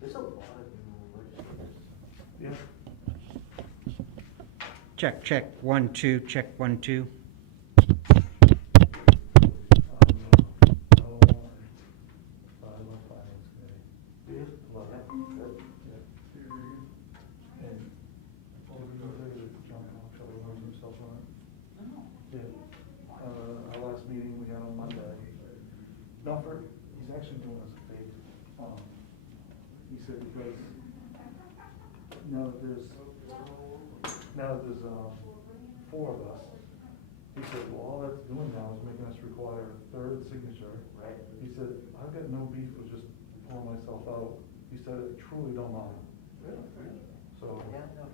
There's a lot of new legislators. Yeah. Check 1 2, check 1 2. Yeah, well, Yeah, yeah. good. And John Marshall knows himself on it. No. Yeah. Our last meeting we had on Monday, Duffert, he's actually doing us a favor. He said because now that there's 4 of us, he said, well, all that's doing now is making us require a 3rd signature. Right. He said, I've got no beef with just pulling myself out. He said, I truly don't mind. Really? So. Yeah, no,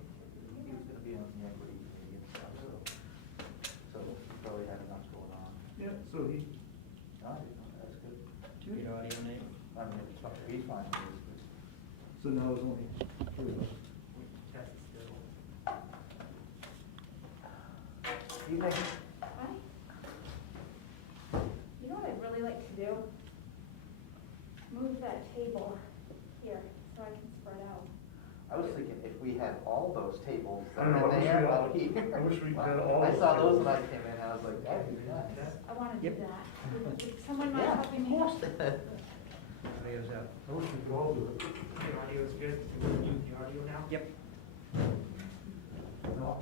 he was gonna be on the equity committee and stuff, so he probably had enough going on. Yeah, so he, No, I didn't know, that's good. Your audio name. I mean, it's not, he's fine, it's so now there's only 3 of us. Evening. Hi. You know what I'd really like to do? Move that table here so I can spread out. I was thinking if we had all those tables I that know, are I wish there we out had- here. I wish we had all I those saw those tables. when I came in, I was like, that'd be nice. I want to do Yep. that. Someone might Yeah, help of me. course. Audio's out. I wish we could all do it. Your audio is good. You can mute the audio now? Yep. No.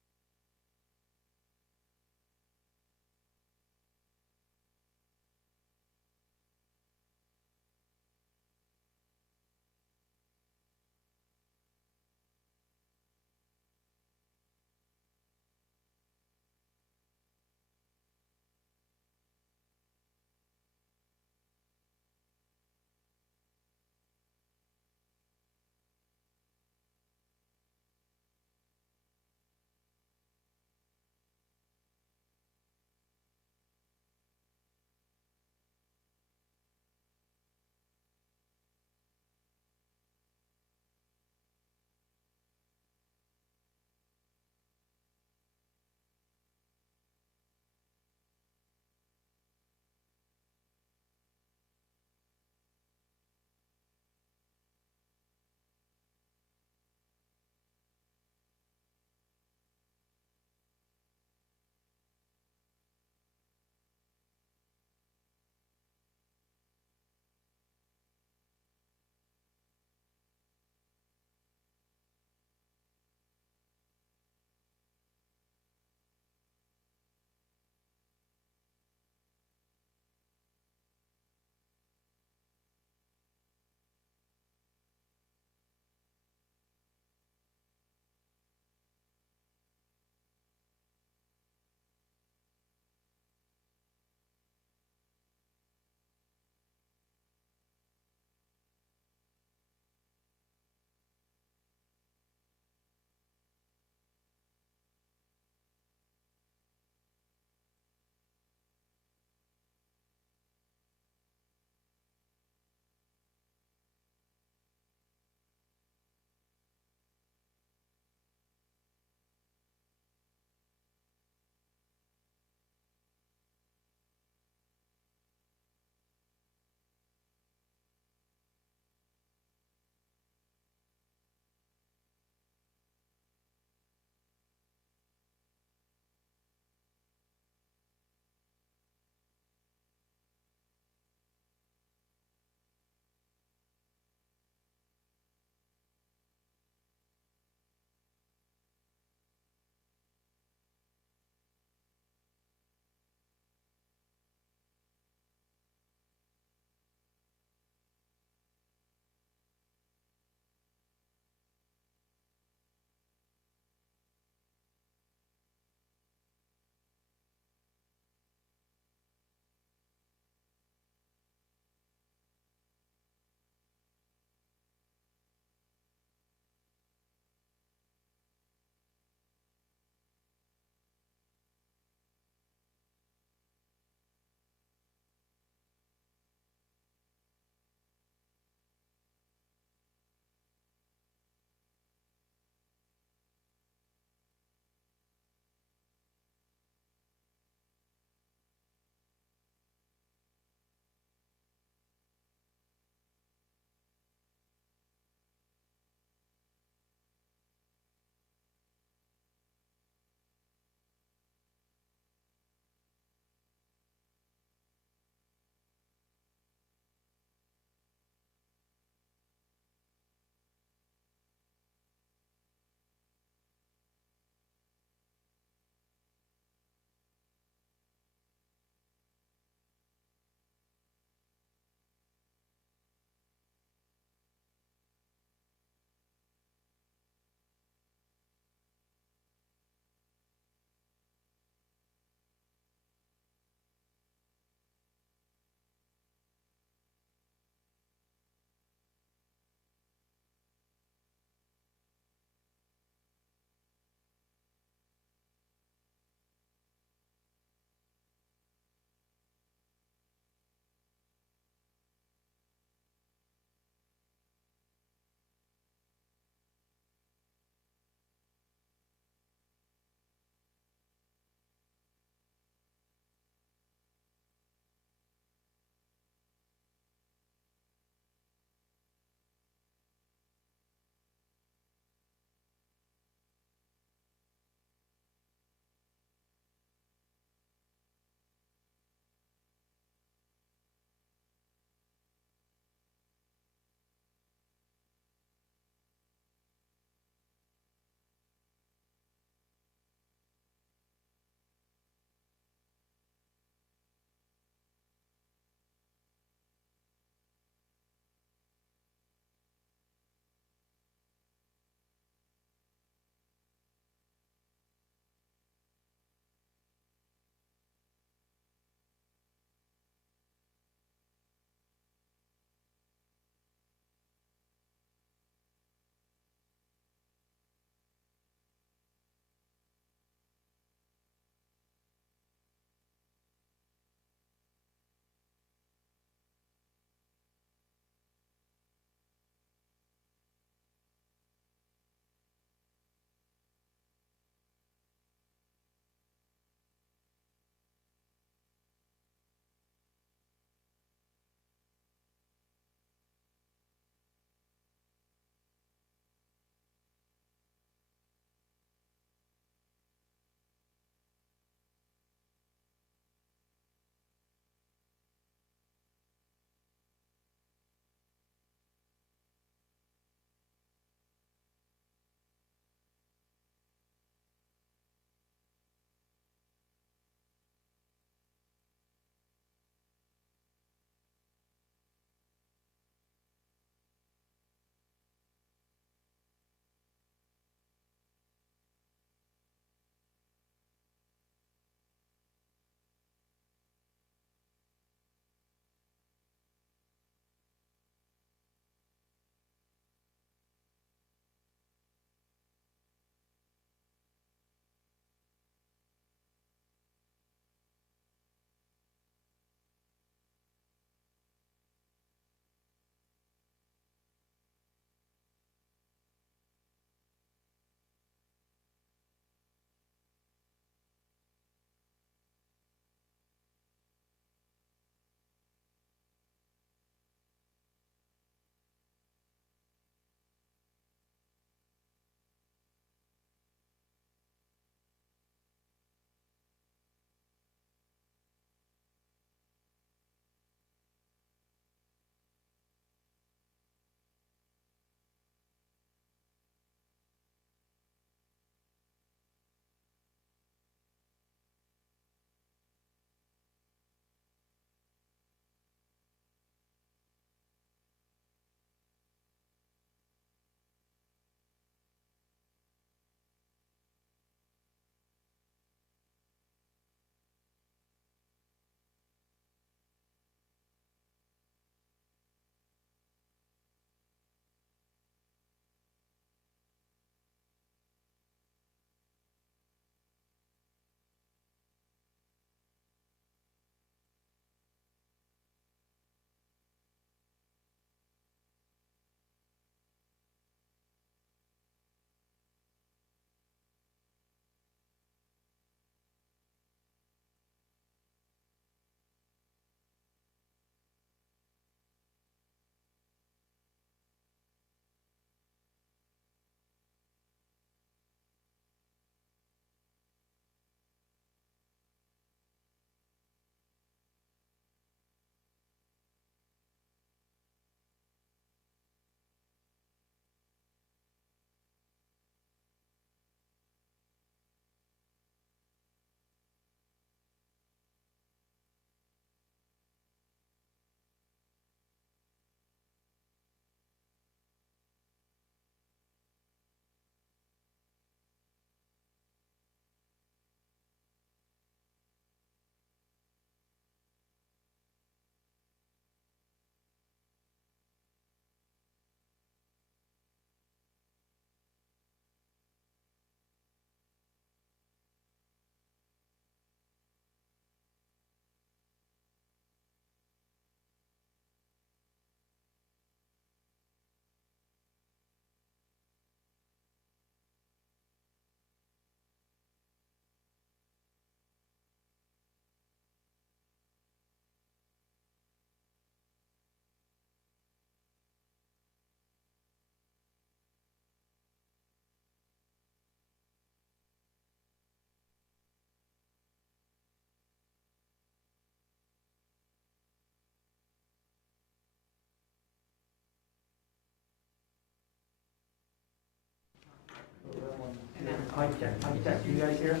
Mic check, mic check. You guys hear me?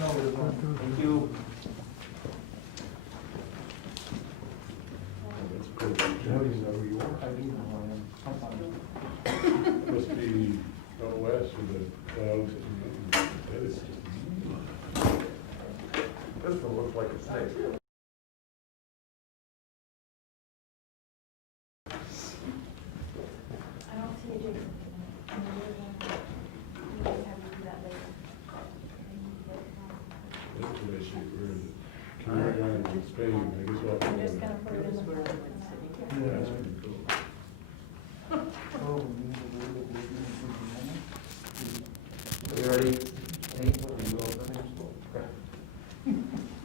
No, there's one. Thank you. That's pretty good. Is that where you I are? do know who I am. Sometimes. Must be out west with the clouds and that is. This one looks like a snake. I don't see a Jason. I'm really gonna- you guys have to do that later. That's what I see, where is it? Carolina, Spain, I guess I'll. I'm just gonna put it in the. Yeah, that's pretty cool. Oh, we need to do it, we need to do it. Are you ready? Nate?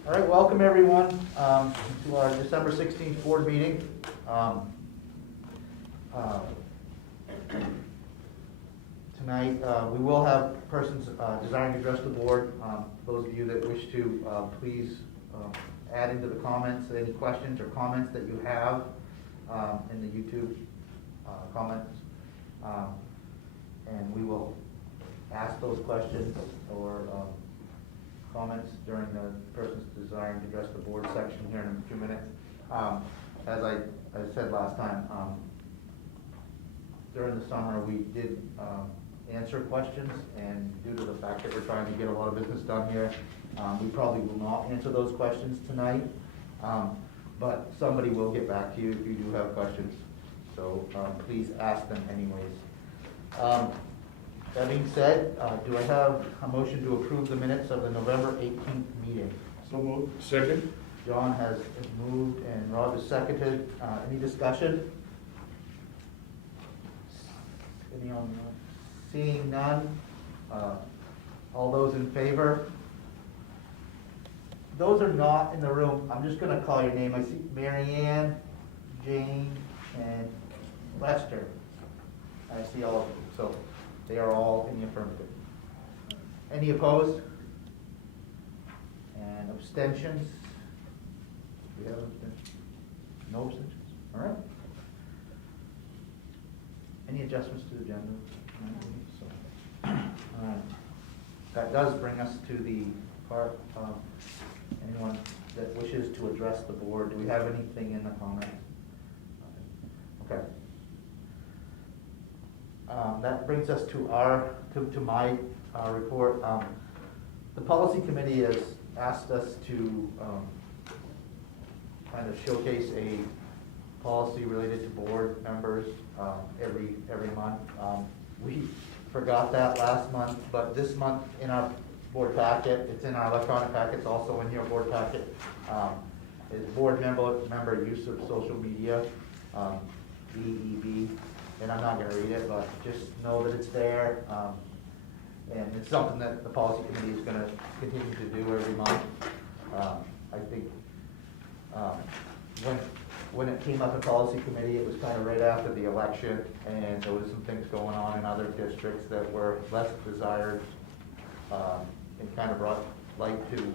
All right, welcome everyone to our December 16th board meeting. Tonight, we will have persons desiring to address the board. Those of you that wish to, please add into the comments any questions or comments that you have in the YouTube comments. And we will ask those questions or comments during the person's desiring to address the board section here in a few minutes. As I said last time, during the summer, we did answer questions, and due to the fact that we're trying to get a lot of business done here, we probably will not answer those questions tonight, but somebody will get back to you if you do have questions, so please ask them anyways. That being said, do I have a motion to approve the minutes of the November 18th meeting? So moved. Second? John has moved and Rob has seconded. Any discussion? Any on, seeing none? All those in favor? Those are not in the room. I'm just gonna call your name. I see Mary Ann, Jane, and Lester. I see all of them, so they are all in the affirmative. Any opposed? And abstentions? Do we have abstentions? No abstentions? All right. Any adjustments to the agenda? So, all right. That does bring us to the part, anyone that wishes to address the board. Do we have anything in the comments? Okay. That brings us to my report. The policy committee has asked us to kind of showcase a policy related to board members every month. We forgot that last month, but this month in our board packet, it's in our electronic packets, also in your board packet, is board member use of social media, BEB. And I'm not going to read it, but just know that it's there. And it's something that the policy committee is going to continue to do every month. I think when it came up in policy committee, it was kind of right after the election, and there was some things going on in other districts that were less desired, and kind of brought light to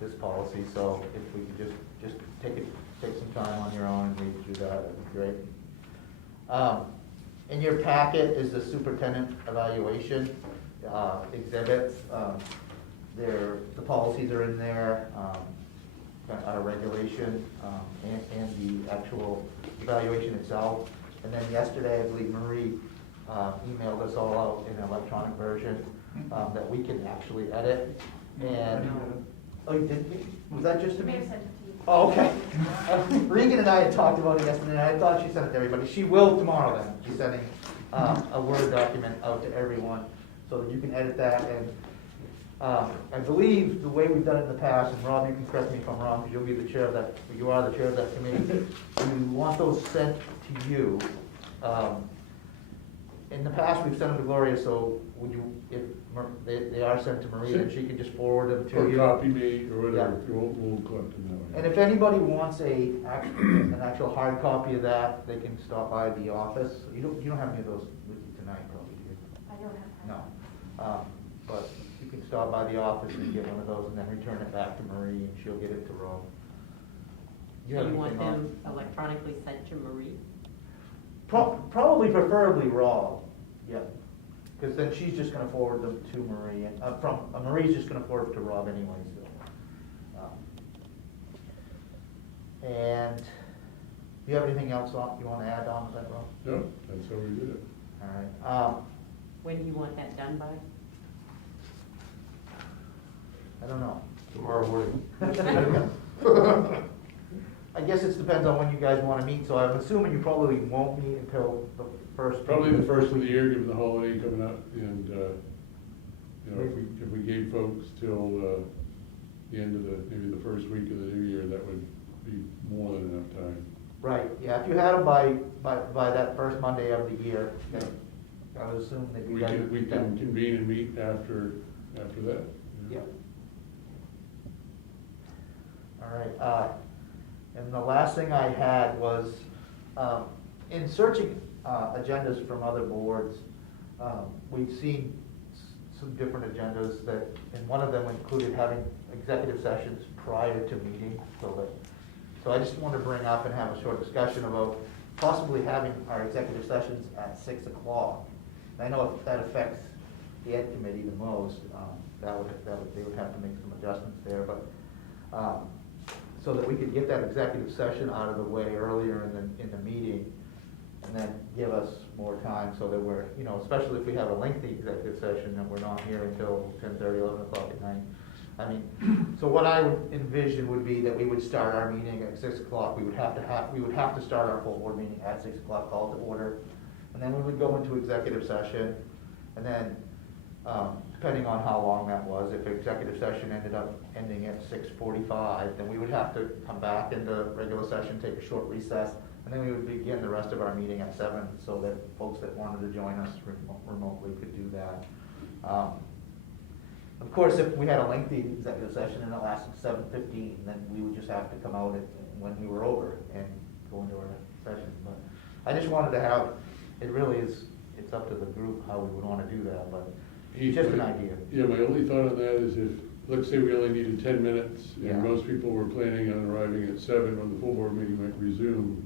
this policy. So if we could just take some time on your own and read through that, that'd be great. In your packet is the superintendent evaluation exhibits. The policies are in there, our regulation, and the actual evaluation itself. And then yesterday, I believe Marie emailed us all out in an electronic version that we can actually edit. And oh, you did? Was that just to me? May have sent it to you. Oh, okay. Regan and I had talked about it yesterday, and I thought she sent it to everybody. She will tomorrow then. She's sending a Word document out to everyone so that you can edit that. And I believe the way we've done it in the past, and Rob, you can correct me if I'm wrong, because you'll be the chair of that, you are the chair of that committee. We want those sent to you. In the past, we've sent them to Gloria, so would you, if they are sent to Marie, then she can just forward them to Or you. copy me, or whatever, Yeah. if you won't collect them that way. And if anybody wants an actual hard copy of that, they can stop by the office. You don't have any of those with you tonight, probably, do you? I don't have time. No. But you can stop by the office and get one of those and then return it back to Marie and she'll get it to Rob. So have you want anything on? them electronically sent to Marie? Probably preferably Rob, yeah. because then she's just gonna forward them to Marie, and, Marie's just gonna forward it to Rob anyway, so. And, do you have anything else you wanna add on to that, Rob? No, that's how we did it. All right, When do you want that done by? I don't know. Tomorrow morning. I guess it depends on when you guys wanna meet, so I'm assuming you probably won't meet until the first. Probably the first of the year, given the holiday coming up, and, you know, if we gave folks till, the end of maybe the first week of the new year, that would be more than enough time. Right, yeah, if you had them by that first Monday of the year, then I would assume that you We guys. can convene and meet after that. Yeah. All right, and the last thing I had was, in searching agendas from other boards, we've seen some different agendas that, and one of them included having executive sessions prior to meeting, so I just wanted to bring up and have a short discussion about possibly having our executive sessions at 6 o'clock. I know if that affects the Ed committee the most, they would have to make some adjustments there, but, so that we could get that executive session out of the way earlier in the meeting, and then give us more time so that we're, you know, especially if we have a lengthy executive session and we're not here until 10:30, 11 o'clock at night. I mean, so what I would envision would be that we would start our meeting at 6 o'clock. We would have to start our full board meeting at 6 o'clock, call it to order. And then we would go into executive session, and then, depending on how long that was, if executive session ended up ending at 6:45, then we would have to come back into regular session, take a short recess, and then we would begin the rest of our meeting at 7, so that folks that wanted to join us remotely could do that. Of course, if we had a lengthy executive session and it lasted 7:15, then we would just have to come out when we were over and go into our next session. But I just wanted to have, it really is, it's up to the group how we would want to do that, but it's just an idea. Yeah, my only thought on that is if, let's say we only needed 10 minutes, Yeah. and most people were planning on arriving at 7 when the full board meeting might resume,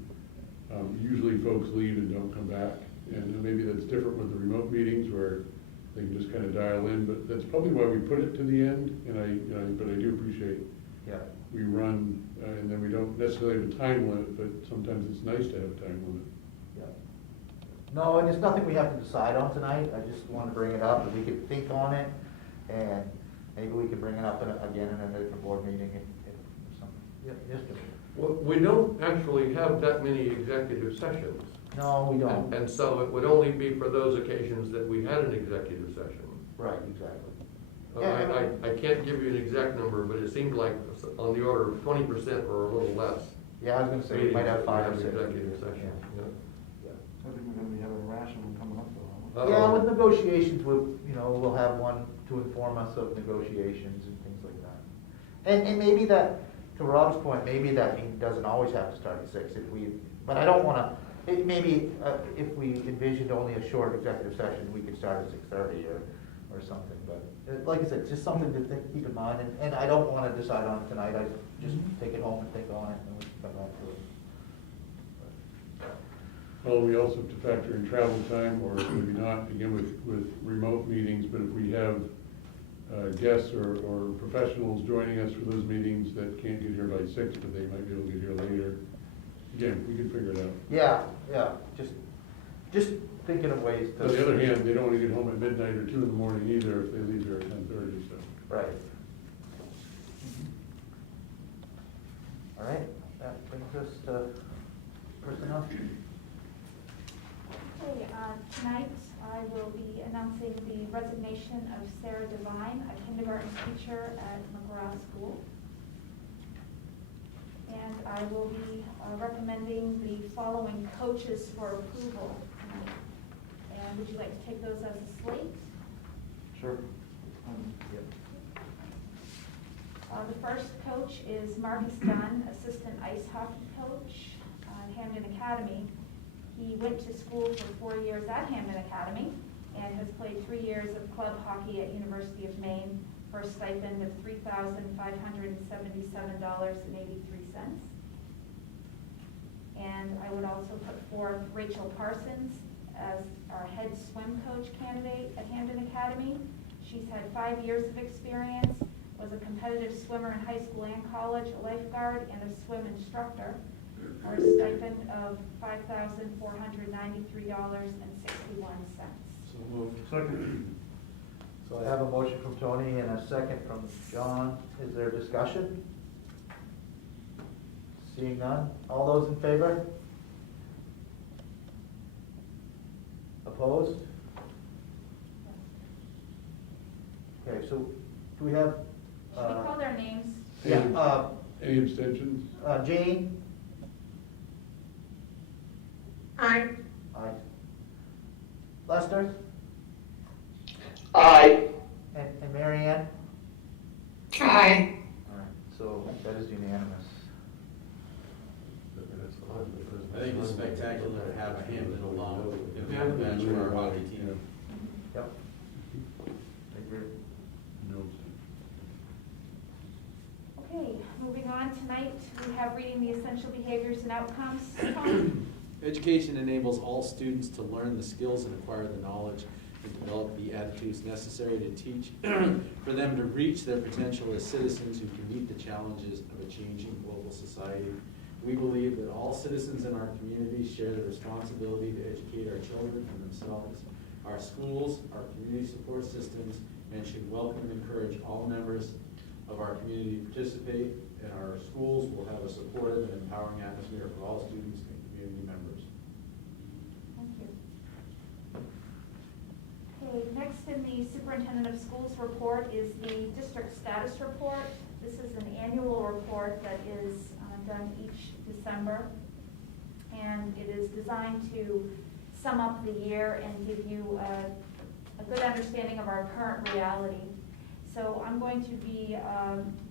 usually folks leave and don't come back. And maybe that's different with the remote meetings where they can just kind of dial in, but that's probably why we put it to the end, but I do appreciate Yeah. we run, and then we don't necessarily have a time limit, but sometimes it's nice to have a time limit. Yeah. No, and it's nothing we have to decide on tonight. I just want to bring it up, and we could think on it, and maybe we could bring it up again in a different board meeting if something. Yeah, yes, Jim. Well, we don't actually have that many executive sessions. No, we don't. And so it would only be for those occasions that we had an executive session. Right, exactly. I can't give you an exact number, but it seemed like on the order of 20% or a little less. Yeah, I was gonna say, we might have 5 or 6. executive sessions. Yeah. I think we're gonna be having a rational coming up though. Yeah, with negotiations, we'll have one to inform us of negotiations and things like that. And maybe that, to Rob's point, maybe that meeting doesn't always have to start at 6 but I don't wanna, maybe, if we envisioned only a short executive session, we could start at 6:30 or something, but, like I said, just something to keep in mind, and I don't wanna decide on it tonight, I just take it home and think on it, and we can come back to it. Well, we also have to factor in travel time, or maybe not, again, with remote meetings, but if we have guests or professionals joining us for those meetings that can't get here by 6, but they might be able to get here later, again, we can figure it out. Yeah, just thinking of ways to. On the other hand, they don't want to get home at midnight or 2 in the morning either if they leave here at 10:30, so. Right. All right, that brings us to personnel. Okay, tonight I will be announcing the resignation of Sarah Devine, a kindergarten teacher at McGraw School. And I will be recommending the following coaches for approval tonight. And would you like to take those as a slate? Sure. The first coach is Marcus Dunn, assistant ice hockey coach at Hamden Academy. He went to school for 4 years at Hamden Academy and has played 3 years of club hockey at University of Maine for a stipend of $3,577.83. And I would also put forth Rachel Parsons as our head swim coach candidate at Hamden Academy. She's had 5 years of experience, was a competitive swimmer in high school and college, a lifeguard, and a swim instructor. Our stipend of $5,493.61. So moved. Second. So I have a motion from Tony and a second from John. Is there discussion? Seeing none. All those in favor? Opposed? Okay, so do we have? Should we call their names? Yeah, Any abstentions? Jane? Aye. Aye. Lester? Aye. And Mary Ann? Aye. All right, so that is unanimous. I think it's spectacular to have Hamden along in the bench for our hockey team. Yep. I agree. No. Okay, moving on, tonight we have reading the essential behaviors and outcomes. Tony? Education enables all students to learn the skills and acquire the knowledge and develop the attitudes necessary to teach for them to reach their potential as citizens who can meet the challenges of a changing global society. We believe that all citizens in our community share the responsibility to educate our children and themselves, our schools, our community support systems, and should welcome and encourage all members of our community to participate, and our schools will have a supportive and empowering atmosphere for all students and community members. Thank you. Okay, next in the Superintendent of Schools report is the district status report. This is an annual report that is done each December, and it is designed to sum up the year and give you a good understanding of our current reality. So I'm going to be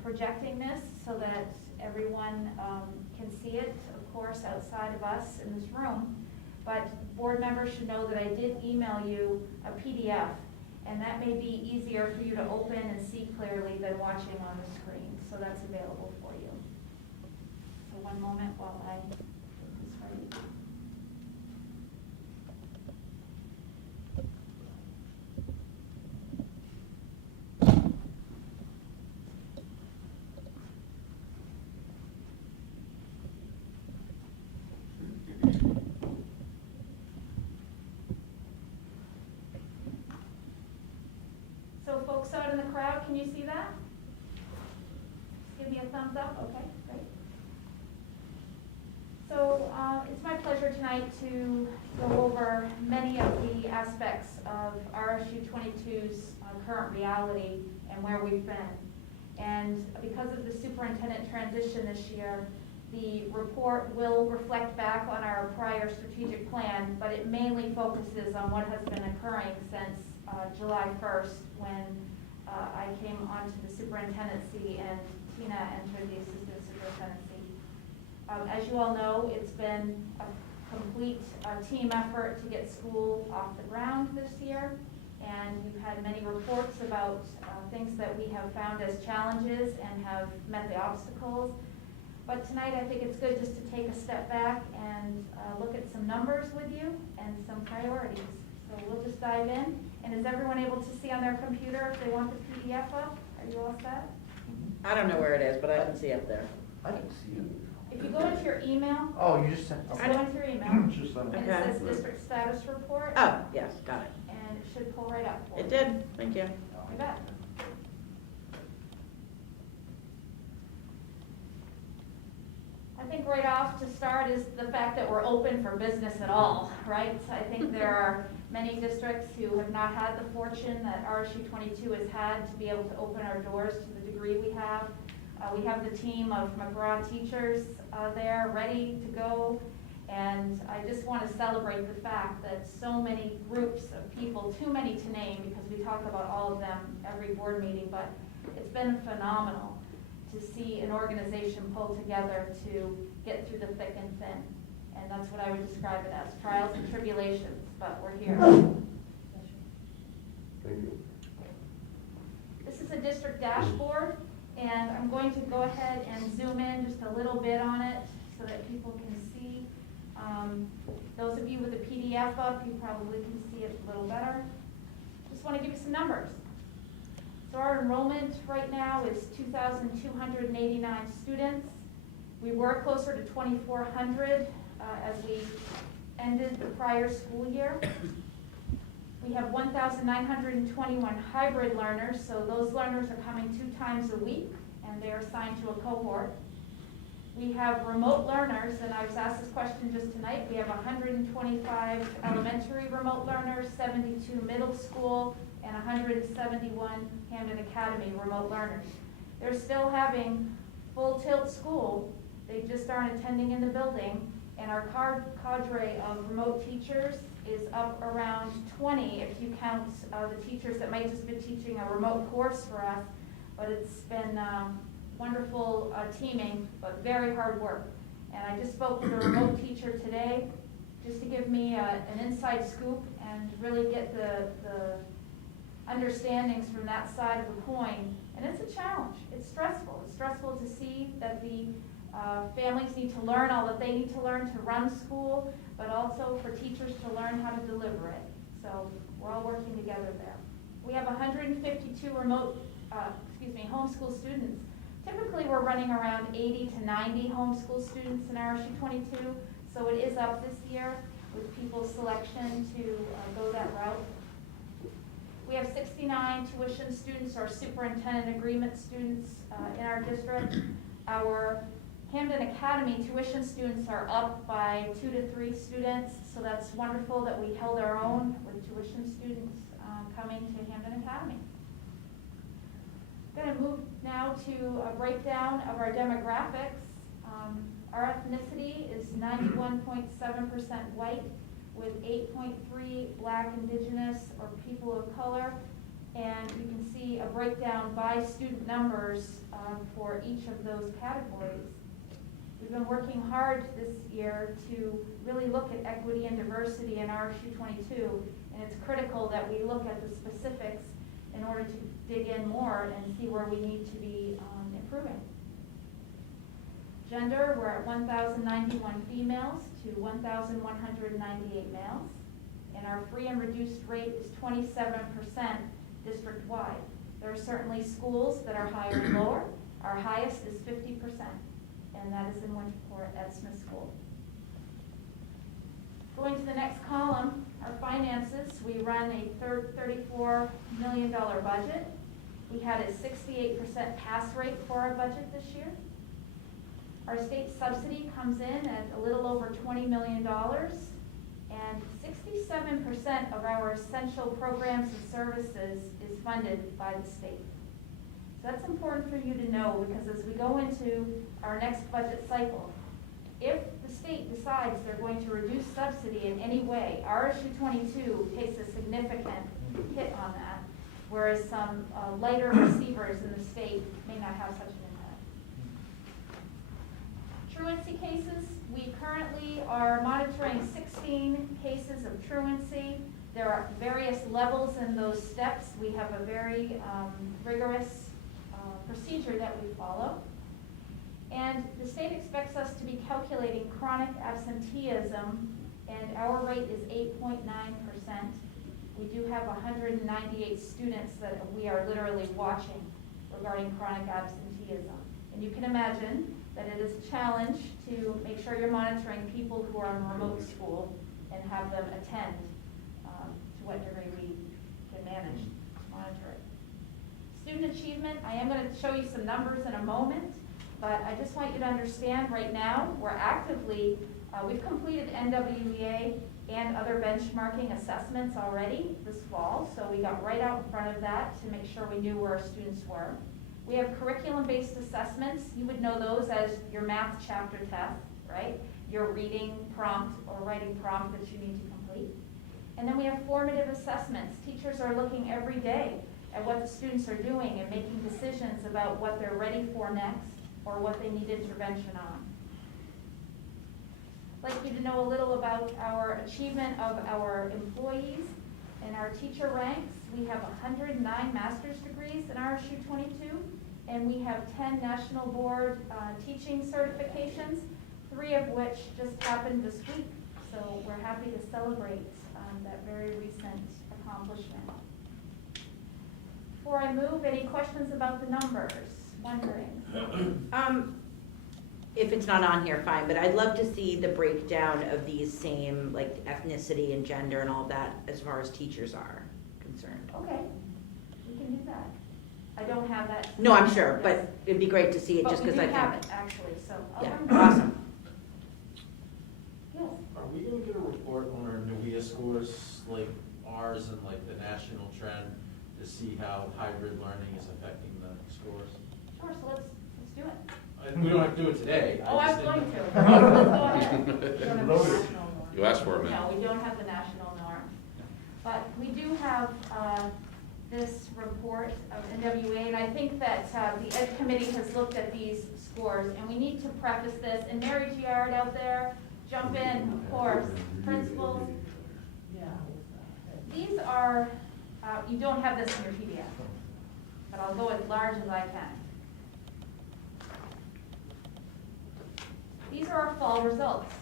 projecting this so that everyone can see it, of course, outside of us in this room. But board members should know that I did email you a PDF, and that may be easier for you to open and see clearly than watching on the screen. So that's available for you. So one moment while I get this ready. So folks out in the crowd, can you see that? Just give me a thumbs up. Okay, great. So it's my pleasure tonight to go over many of the aspects of RSU22's current reality and where we've been. And because of the superintendent transition this year, the report will reflect back on our prior strategic plan, but it mainly focuses on what has been occurring since July 1st when I came onto the superintendency and Tina entered the assistant superintendency. As you all know, it's been a complete team effort to get school off the ground this year, and we've had many reports about things that we have found as challenges and have met the obstacles. But tonight I think it's good just to take a step back and look at some numbers with you and some priorities. So we'll just dive in. And is everyone able to see on their computer if they want the PDF up? Are you all set? I don't know where it is, but I can see up there. I can see it. If you go into your email, Oh, you just sent, just okay. go into your email, Just and on. it Okay. says district status report, Oh, yes, got it. and it should pull right up for you. It did, thank you. You bet. I think right off to start is the fact that we're open for business at all, right? I think there are many districts who have not had the fortune that RSU22 has had to be able to open our doors to the degree we have. We have the team of McGraw teachers there ready to go. And I just want to celebrate the fact that so many groups of people, too many to name because we talk about all of them every board meeting, but it's been phenomenal to see an organization pull together to get through the thick and thin. And that's what I would describe it as, trials and tribulations, but we're here. Thank you. This is a district dashboard, and I'm going to go ahead and zoom in just a little bit on it so that people can see. Those of you with a PDF up, you probably can see it a little better. Just want to give you some numbers. So our enrollment right now is 2,289 students. We were closer to 2,400 as we ended the prior school year. We have 1,921 hybrid learners, so those learners are coming 2 times a week, and they're assigned to a cohort. We have remote learners, and I was asked this question just tonight. We have 125 elementary remote learners, 72 middle school, and 171 Hamden Academy remote learners. They're still having full tilt school, they just aren't attending in the building, and our cadre of remote teachers is up around 20 if you count the teachers that might just be teaching a remote course for us, but it's been wonderful teaming, but very hard work. And I just spoke with a remote teacher today, just to give me an inside scoop and really get the understandings from that side of the coin. And it's a challenge. It's stressful. It's stressful to see that the families need to learn all that they need to learn to run school, but also for teachers to learn how to deliver it. So we're all working together there. We have 152 homeschool students. Typically, we're running around 80 to 90 homeschool students in RSU22, so it is up this year with people's selection to go that route. We have 69 tuition students or superintendent agreement students in our district. Our Hamden Academy tuition students are up by 2 to 3 students, so that's wonderful that we held our own with tuition students coming to Hamden Academy. I'm going to move now to a breakdown of our demographics. Our ethnicity is 91.7% white, with 8.3 Black, Indigenous, or people of color, and you can see a breakdown by student numbers for each of those categories. We've been working hard this year to really look at equity and diversity in RSU22, and it's critical that we look at the specifics in order to dig in more and see where we need to be improving. Gender, we're at 1,091 females to 1,198 males, and our free and reduced rate is 27% district-wide. There are certainly schools that are higher and lower. Our highest is 50%, and that is in Winterport at Smith School. Going to the next column, our finances, we run a $34 million budget. We had a 68% pass rate for our budget this year. Our state subsidy comes in at a little over $20 million, and 67% of our essential programs and services is funded by the state. So that's important for you to know, because as we go into our next budget cycle, if the state decides they're going to reduce subsidy in any way, RSU22 takes a significant hit on that, whereas some lighter receivers in the state may not have such an impact. Truancy cases, we currently are monitoring 16 cases of truancy. There are various levels in those steps. We have a very rigorous procedure that we follow. And the state expects us to be calculating chronic absenteeism, and our rate is 8.9%. We do have 198 students that we are literally watching regarding chronic absenteeism. And you can imagine that it is a challenge to make sure you're monitoring people who are in remote school and have them attend to what degree we can manage to monitor it. Student achievement, I am going to show you some numbers in a moment, but I just want you to understand right now we're actively, we've completed NWEA and other benchmarking assessments already this fall, so we got right out in front of that to make sure we knew where our students were. We have curriculum-based assessments. You would know those as your math chapter test, right? Your reading prompt or writing prompt that you need to complete. And then we have formative assessments. Teachers are looking every day at what the students are doing and making decisions about what they're ready for next or what they need intervention on. I'd like you to know a little about our achievement of our employees. In our teacher ranks, we have 109 master's degrees in RSU22, and we have 10 national board teaching certifications, 3 of which just happened this week. So we're happy to celebrate that very recent accomplishment. Before I move, any questions about the numbers? Wondering? If it's not on here, fine, but I'd love to see the breakdown of these same, like ethnicity and gender and all that as far as teachers are concerned. Okay, we can do that. I don't have that. No, I'm sure, but it'd be great to see it just because I But we do have think. it, actually, so. I'll Yeah, bring it. awesome. Yes. Are we gonna get a report on our NUIA scores, like ours and like the national trend, to see how hybrid learning is affecting the scores? Sure, so let's do it. We don't have to do it today. Oh, just I'm going didn't- to. Let's go ahead. We don't have the Loaded. national norm. You asked for it, man. No, we don't have the national norm. But we do have this report of NWA, and I think that the Ed Committee has looked at these scores, and we need to preface this, and Mary Giard out there, jump in, of course, principals. These are, you don't have this in your PDF, but I'll go as large as I can. These are our fall results,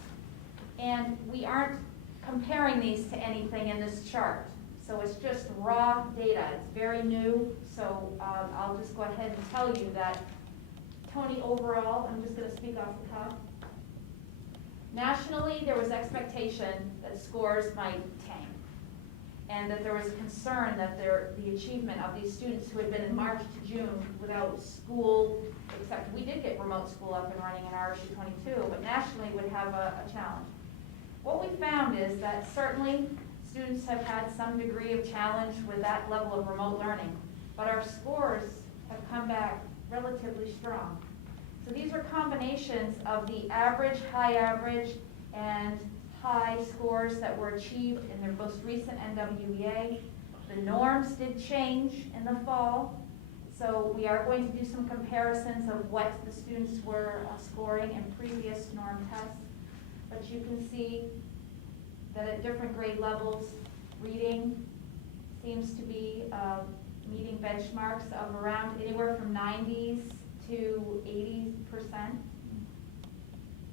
and we aren't comparing these to anything in this chart. So it's just raw data, it's very new, so I'll just go ahead and tell you that Tony, overall, I'm just gonna speak off the top. Nationally, there was expectation that scores might tank, and that there was concern that the achievement of these students who had been in March to June without school, except we did get remote school up and running in RSU22, but nationally would have a challenge. What we found is that certainly students have had some degree of challenge with that level of remote learning, but our scores have come back relatively strong. So these are combinations of the average, high average, and high scores that were achieved in their most recent NWEA. The norms did change in the fall, so we are going to do some comparisons of what the students were scoring in previous norm tests. But you can see that at different grade levels, reading seems to be meeting benchmarks of around anywhere from 90s to 80%.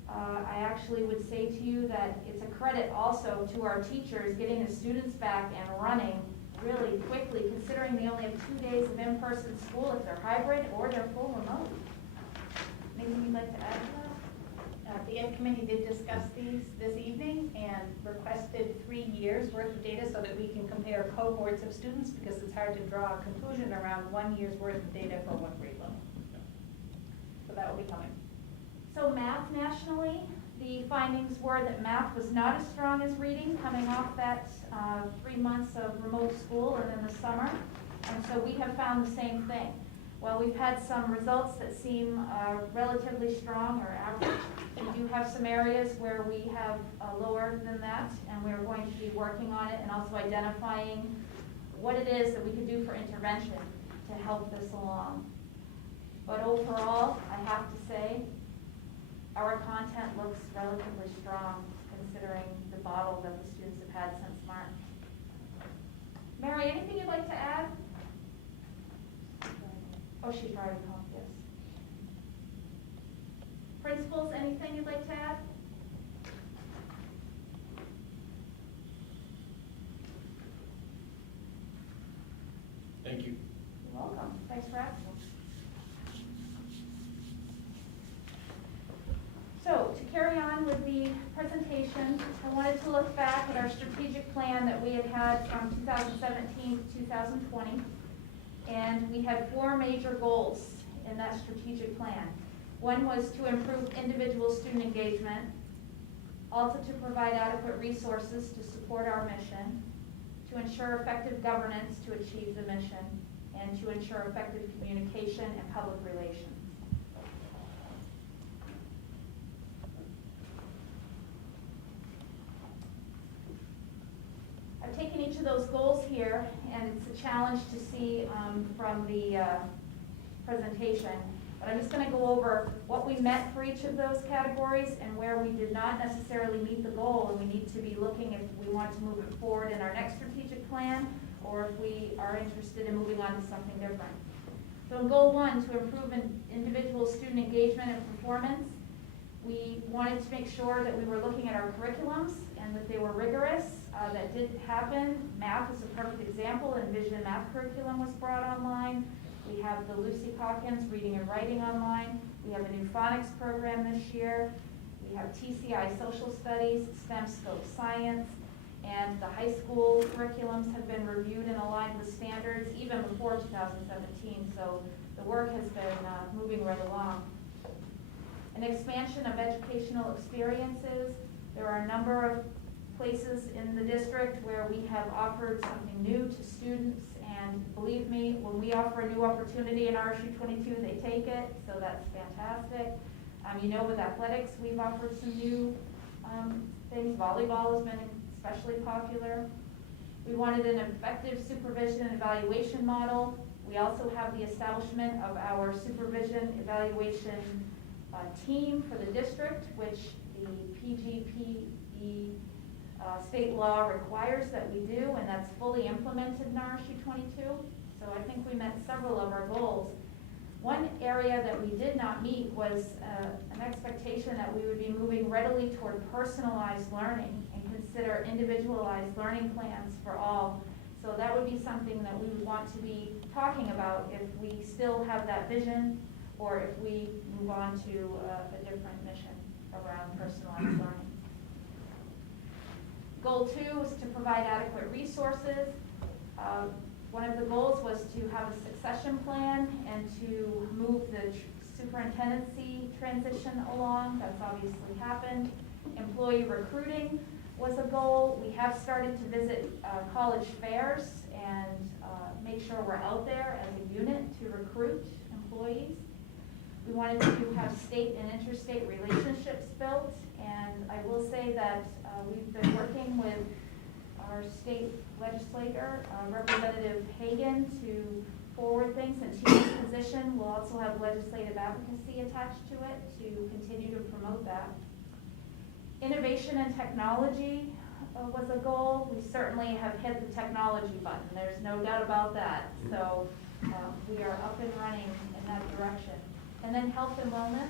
I actually would say to you that it's a credit also to our teachers getting the students back and running really quickly, considering they only have 2 days of in-person school if they're hybrid or they're full remote. Anything you'd like to add to that? The Ed Committee did discuss these this evening and requested 3 years worth of data so that we can compare cohorts of students, because it's hard to draw a conclusion around 1 year's worth of data for one grade level. So that will be coming. So math nationally, the findings were that math was not as strong as reading coming off that 3 months of remote school and in the summer. And so we have found the same thing. While we've had some results that seem relatively strong or average, we do have some areas where we have lower than that, and we're going to be working on it and also identifying what it is that we can do for intervention to help this along. But overall, I have to say, our content looks relatively strong considering the bottle that the students have had since March. Mary, anything you'd like to add? Oh, she's driving home, yes. Principals, anything you'd like to add? Thank you. You're welcome. Thanks for asking. So, to carry on with the presentation, I wanted to look back at our strategic plan that we had from 2017 to 2020. And we had 4 major goals in that strategic plan. One was to improve individual student engagement, also to provide adequate resources to support our mission, to ensure effective governance to achieve the mission, and to ensure effective communication and public relations. I've taken each of those goals here, and it's a challenge to see from the presentation. But I'm just going to go over what we met for each of those categories and where we did not necessarily meet the goal, and we need to be looking if we want to move it forward in our next strategic plan, or if we are interested in moving on to something different. So in goal 1, to improve individual student engagement and performance, We wanted to make sure that we were looking at our curriculums and that they were rigorous. That did happen. Math is a perfect example. Envision Math curriculum was brought online. We have the Lucy Calkins reading and writing online. We have a new phonics program this year. We have TCI social studies, STEM scope science, and the high school curriculums have been reviewed and aligned with standards even before 2017. So the work has been moving right along. An expansion of educational experiences. There are a number of places in the district where we have offered something new to students, and believe me, when we offer a new opportunity in RSU22, they take it, so that's fantastic. You know, with athletics, we've offered some new things. Volleyball has been especially popular. We wanted an effective supervision and evaluation model. We also have the establishment of our supervision evaluation team for the district, which the PGPE state law requires that we do, and that's fully implemented in RSU22. So I think we met several of our goals. One area that we did not meet was an expectation that we would be moving readily toward personalized learning and consider individualized learning plans for all. So that would be something that we would want to be talking about if we still have that vision, or if we move on to a different mission around personalized learning. Goal 2 is to provide adequate resources. One of the goals was to have a succession plan and to move the superintendency transition along. That's obviously happened. Employee recruiting was a goal. We have started to visit college fairs and make sure we're out there as a unit to recruit employees. We wanted to have state and interstate relationships built, and I will say that we've been working with our state legislator, Representative Hagan, to forward things, and to his position will also have legislative advocacy attached to it to continue to promote that. Innovation and technology was a goal. We certainly have hit the technology button. There's no doubt about that. So we are up and running in that direction. And then health and wellness.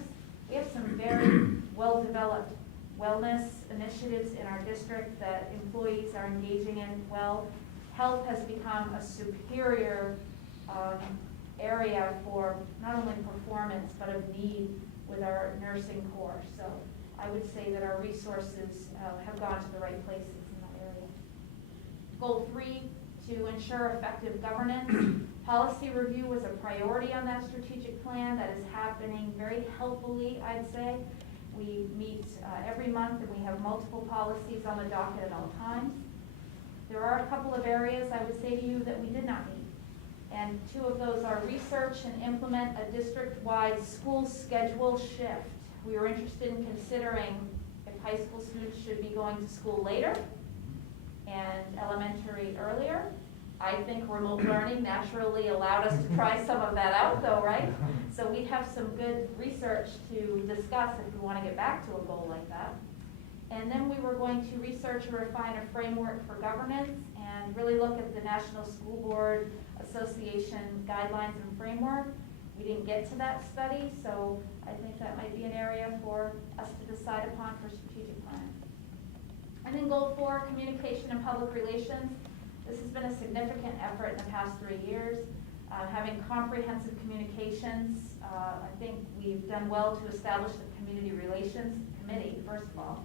We have some very well-developed wellness initiatives in our district that employees are engaging in well. Health has become a superior area for not only performance but of need with our nursing corps. So I would say that our resources have gone to the right places in that area. Goal 3, to ensure effective governance. Policy review was a priority on that strategic plan. That is happening very helpfully, I'd say. We meet every month, and we have multiple policies on the docket at all times. There are a couple of areas I would say to you that we did not meet. And 2 of those are research and implement a district-wide school schedule shift. We were interested in considering if high school students should be going to school later and elementary earlier. I think remote learning naturally allowed us to try some of that out though, right? So we have some good research to discuss if we want to get back to a goal like that. And then we were going to research and refine a framework for governance and really look at the National School Board Association guidelines and framework. We didn't get to that study, so I think that might be an area for us to decide upon for strategic planning. And then goal 4, communication and public relations. This has been a significant effort in the past 3 years. Having comprehensive communications, I think we've done well to establish the community relations committee, first of all,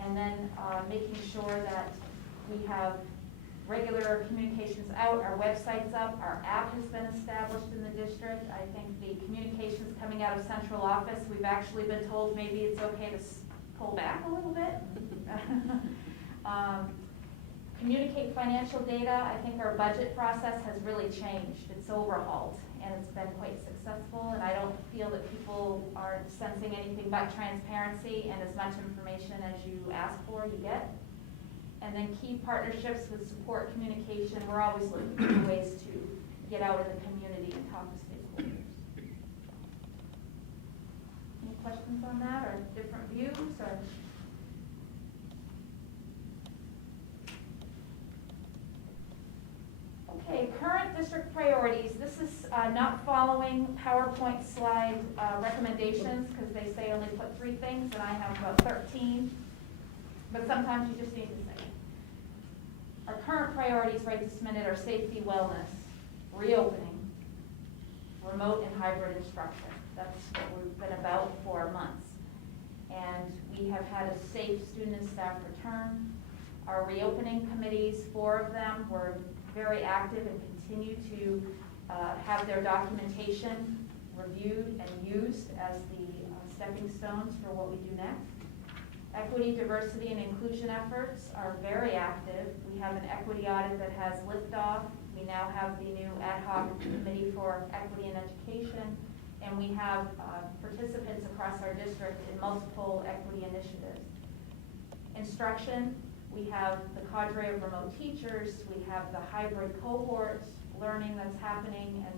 and then making sure that we have regular communications out, our website's up, our app has been established in the district. I think the communications coming out of central office, we've actually been told maybe it's okay to pull back a little bit. Communicate financial data. I think our budget process has really changed. It's overhauled, and it's been quite successful, and I don't feel that people are sensing anything but transparency, and as much information as you ask for, you get. And then key partnerships with support communication. We're always looking for ways to get out in the community and talk to stakeholders. Any questions on that, or different views, or? Okay, current district priorities. This is not following PowerPoint slide recommendations because they say only put 3 things and I have about 13. But sometimes you just need to say it. Our current priorities right this minute are safety, wellness, reopening, remote and hybrid instruction. That's what we've been about for months. And we have had a safe student and staff return. Our reopening committees, 4 of them, were very active and continue to have their documentation reviewed and used as the stepping stones for what we do next. Equity, diversity, and inclusion efforts are very active. We have an equity audit that has liftoff. We now have the new ad hoc committee for equity and education, and we have participants across our district in multiple equity initiatives. Instruction, we have the cadre of remote teachers, we have the hybrid cohorts learning that's happening, and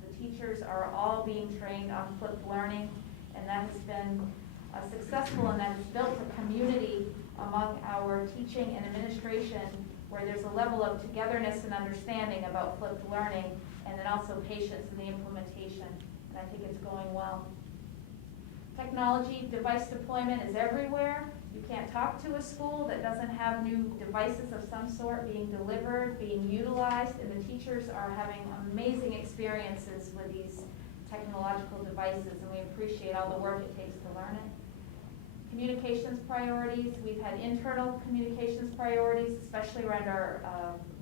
the teachers are all being trained on flipped learning, and that has been successful, and that has built a community among our teaching and administration where there's a level of togetherness and understanding about flipped learning, and then also patience in the implementation, and I think it's going well. Technology, device deployment is everywhere. You can't talk to a school that doesn't have new devices of some sort being delivered, being utilized, and the teachers are having amazing experiences with these technological devices, and we appreciate all the work it takes to learn it. Communications priorities, we've had internal communications priorities, especially around our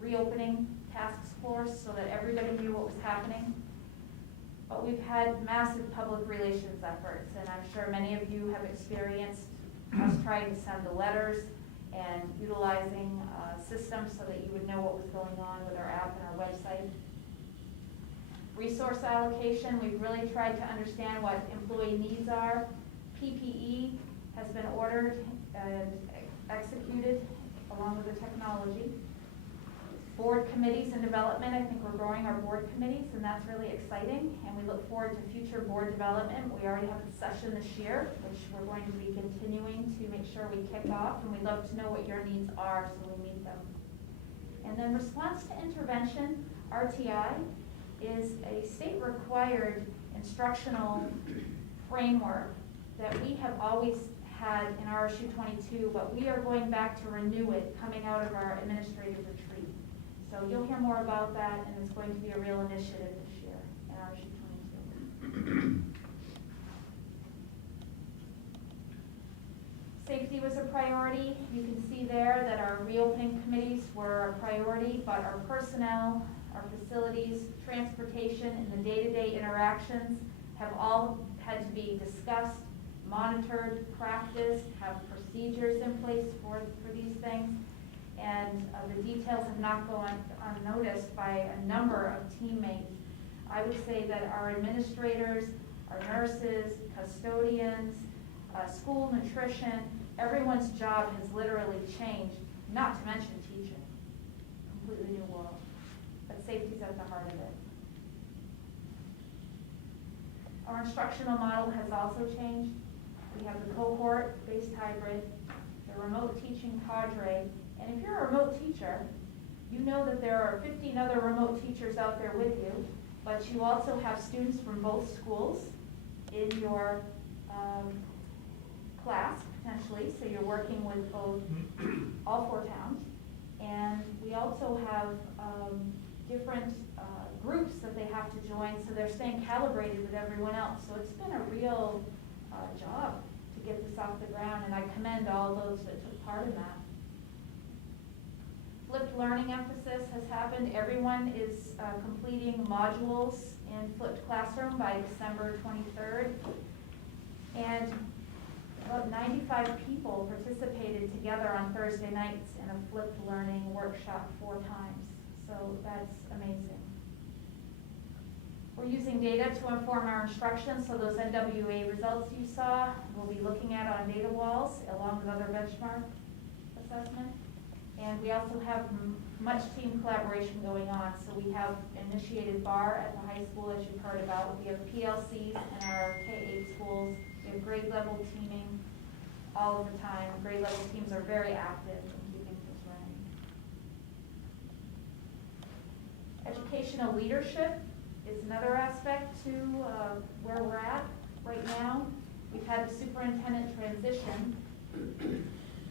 reopening task force so that everybody knew what was happening. But we've had massive public relations efforts, and I'm sure many of you have experienced us trying to send the letters and utilizing systems so that you would know what was going on with our app and our website. Resource allocation, we've really tried to understand what employee needs are. PPE has been ordered and executed along with the technology. Board committees and development, I think we're growing our board committees, and that's really exciting, and we look forward to future board development. We already have a session this year, which we're going to be continuing to make sure we kick off, and we'd love to know what your needs are so we meet them. And then response to intervention, RTI, is a state-required instructional framework that we have always had in RSU22, but we are going back to renew it coming out of our administrative retreat. So you'll hear more about that, and it's going to be a real initiative this year in RSU22. Safety was a priority. You can see there that our reopening committees were a priority, but our personnel, our facilities, transportation, and the day-to-day interactions have all had to be discussed, monitored, practiced, have procedures in place for these things. And the details have not gone unnoticed by a number of teammates. I would say that our administrators, our nurses, custodians, school nutrition, everyone's job has literally changed, not to mention teaching. Completely new world. But safety's at the heart of it. Our instructional model has also changed. We have the cohort-based hybrid, the remote teaching cadre, and if you're a remote teacher, you know that there are 15 other remote teachers out there with you, but you also have students from both schools in your class, potentially, so you're working with both, all 4 towns. And we also have different groups that they have to join, so they're staying calibrated with everyone else. So it's been a real job to get this off the ground, and I commend all those that took part in that. Flipped learning emphasis has happened. Everyone is completing modules in flipped classroom by December 23rd. And about 95 people participated together on Thursday nights in a flipped learning workshop 4 times. So that's amazing. We're using data to inform our instruction, so those NWA results you saw, we'll be looking at on data walls along with other benchmark assessment. And we also have much team collaboration going on. So we have initiated BAR at the high school, as you've heard about. We have PLCs in our K-8 schools. We have grade level teaming all of the time. Grade level teams are very active in keeping things running. Educational leadership is another aspect to where we're at right now. We've had the superintendent transition.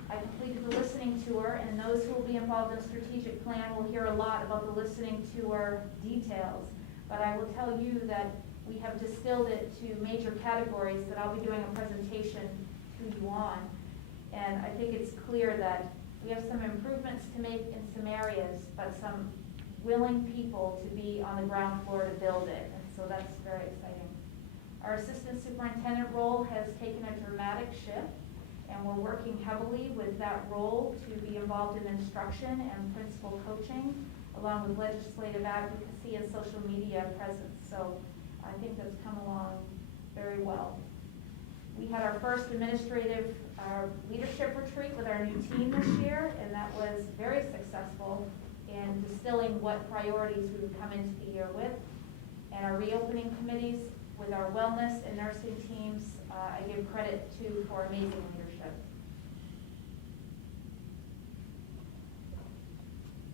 I completed the listening tour, and those who will be involved in strategic plan will hear a lot about the listening tour details. But I will tell you that we have distilled it to major categories that I'll be doing a presentation to you on. And I think it's clear that we have some improvements to make in some areas, but some willing people to be on the ground floor to build it. And so that's very exciting. Our assistant superintendent role has taken a dramatic shift, and we're working heavily with that role to be involved in instruction and principal coaching, along with legislative advocacy and social media presence. So I think that's come along very well. We had our first administrative leadership retreat with our new team this year, and that was very successful in distilling what priorities we would come into the year with. And our reopening committees with our wellness and nursing teams, I give credit to for amazing leadership.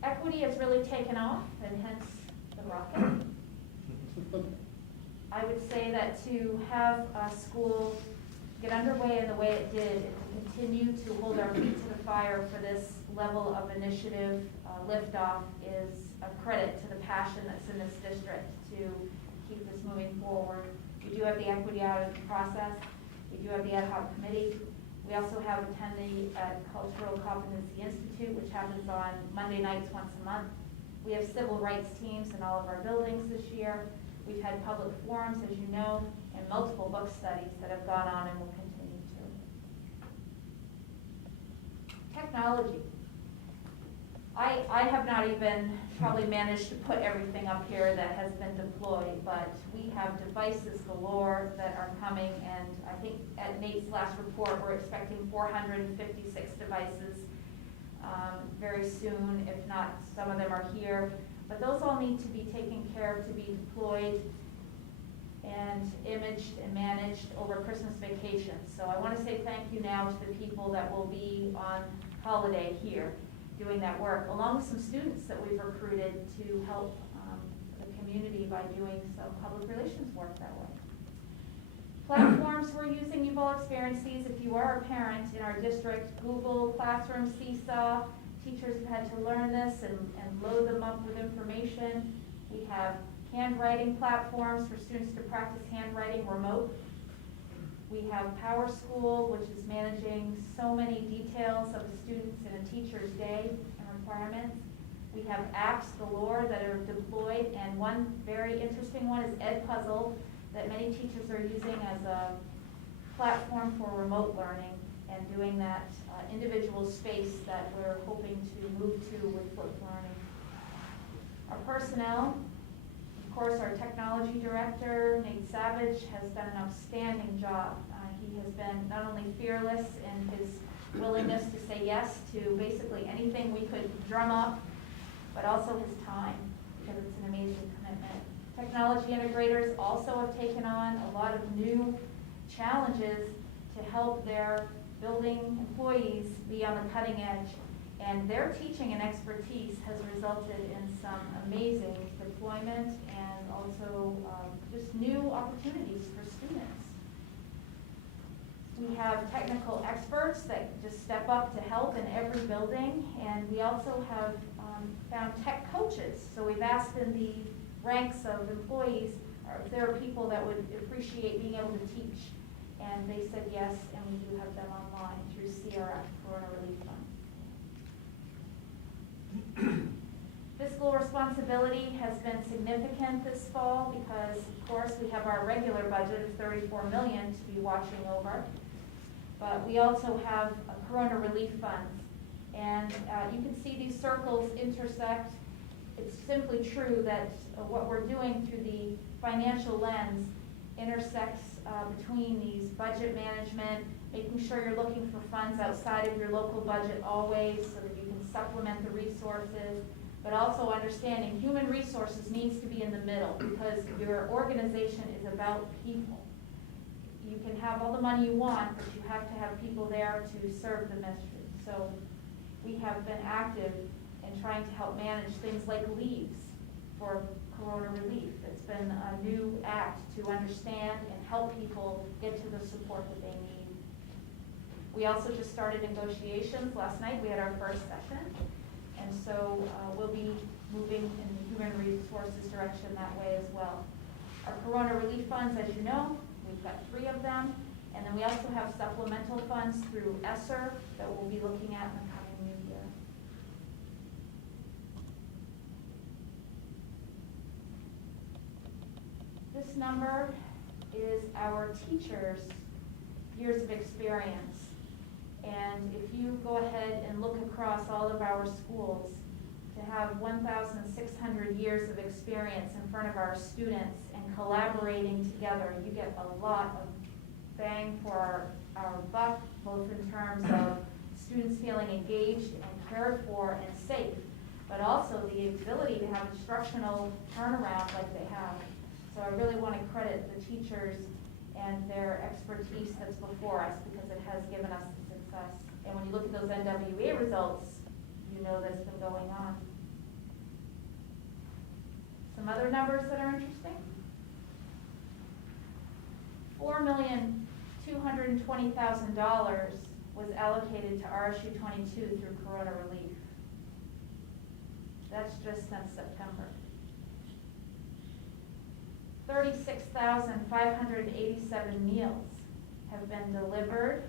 Equity has really taken off, and hence the rocket. I would say that to have a school get underway in the way it did, and to continue to hold our feet to the fire for this level of initiative liftoff is a credit to the passion that's in this district to keep this moving forward. We do have the equity audit process. We do have the ad hoc committee. We also have attending at Cultural Competency Institute, which happens on Monday nights once a month. We have civil rights teams in all of our buildings this year. We've had public forums, as you know, and multiple book studies that have gone on and will continue to. Technology. I have not even probably managed to put everything up here that has been deployed, but we have devices galore that are coming, and I think at Nate's last report, we're expecting 456 devices very soon, if not some of them are here. But those all need to be taken care of, to be deployed and imaged and managed over Christmas vacation. So I want to say thank you now to the people that will be on holiday here doing that work, along with some students that we've recruited to help the community by doing some public relations work that way. Platforms we're using, you've all experienced these. If you are a parent in our district, Google Classroom, Seesaw, teachers have had to learn this and load them up with information. We have handwriting platforms for students to practice handwriting remote. We have PowerSchool, which is managing so many details of the students in a teacher's day and requirements. We have apps galore that are deployed, and one very interesting one is Edpuzzle that many teachers are using as a platform for remote learning and doing that individual space that we're hoping to move to with flipped learning. Our personnel, of course, our technology director, Nate Savage, has done an outstanding job. He has been not only fearless in his willingness to say yes to basically anything we could drum up, but also his time, because it's an amazing commitment. Technology integrators also have taken on a lot of new challenges to help their building employees be on the cutting edge. And their teaching and expertise has resulted in some amazing deployment and also just new opportunities for students. We have technical experts that just step up to help in every building, and we also have found tech coaches. So we've asked in the ranks of employees if there are people that would appreciate being able to teach, and they said yes, and we do have them online through CRF, Corona Relief Fund. Fiscal responsibility has been significant this fall because, of course, we have our regular budget of $34 million to be watching over, but we also have a Corona Relief Funds, and you can see these circles intersect. It's simply true that what we're doing through the financial lens intersects between these budget management, making sure you're looking for funds outside of your local budget always so that you can supplement the resources, but also understanding human resources needs to be in the middle because your organization is about people. You can have all the money you want, but you have to have people there to serve the mission. So we have been active in trying to help manage things like leaves for Corona relief. It's been a new act to understand and help people get to the support that they need. We also just started negotiations. Last night we had our first session, and so we'll be moving in the human resources direction that way as well. Our Corona relief funds, as you know, we've got 3 of them, and then we also have supplemental funds through ESSER that we'll be looking at in the coming new year. This number is our teachers' years of experience. And if you go ahead and look across all of our schools, to have 1,600 years of experience in front of our students and collaborating together, you get a lot of bang for our buck, both in terms of students feeling engaged and cared for and safe, but also the ability to have instructional turnaround like they have. So I really want to credit the teachers and their expertise that's before us, because it has given us the success. And when you look at those NWA results, you know that's been going on. Some other numbers that are interesting. $4,220,000 was allocated to RSU22 through Corona relief. That's just since September. 36,587 meals have been delivered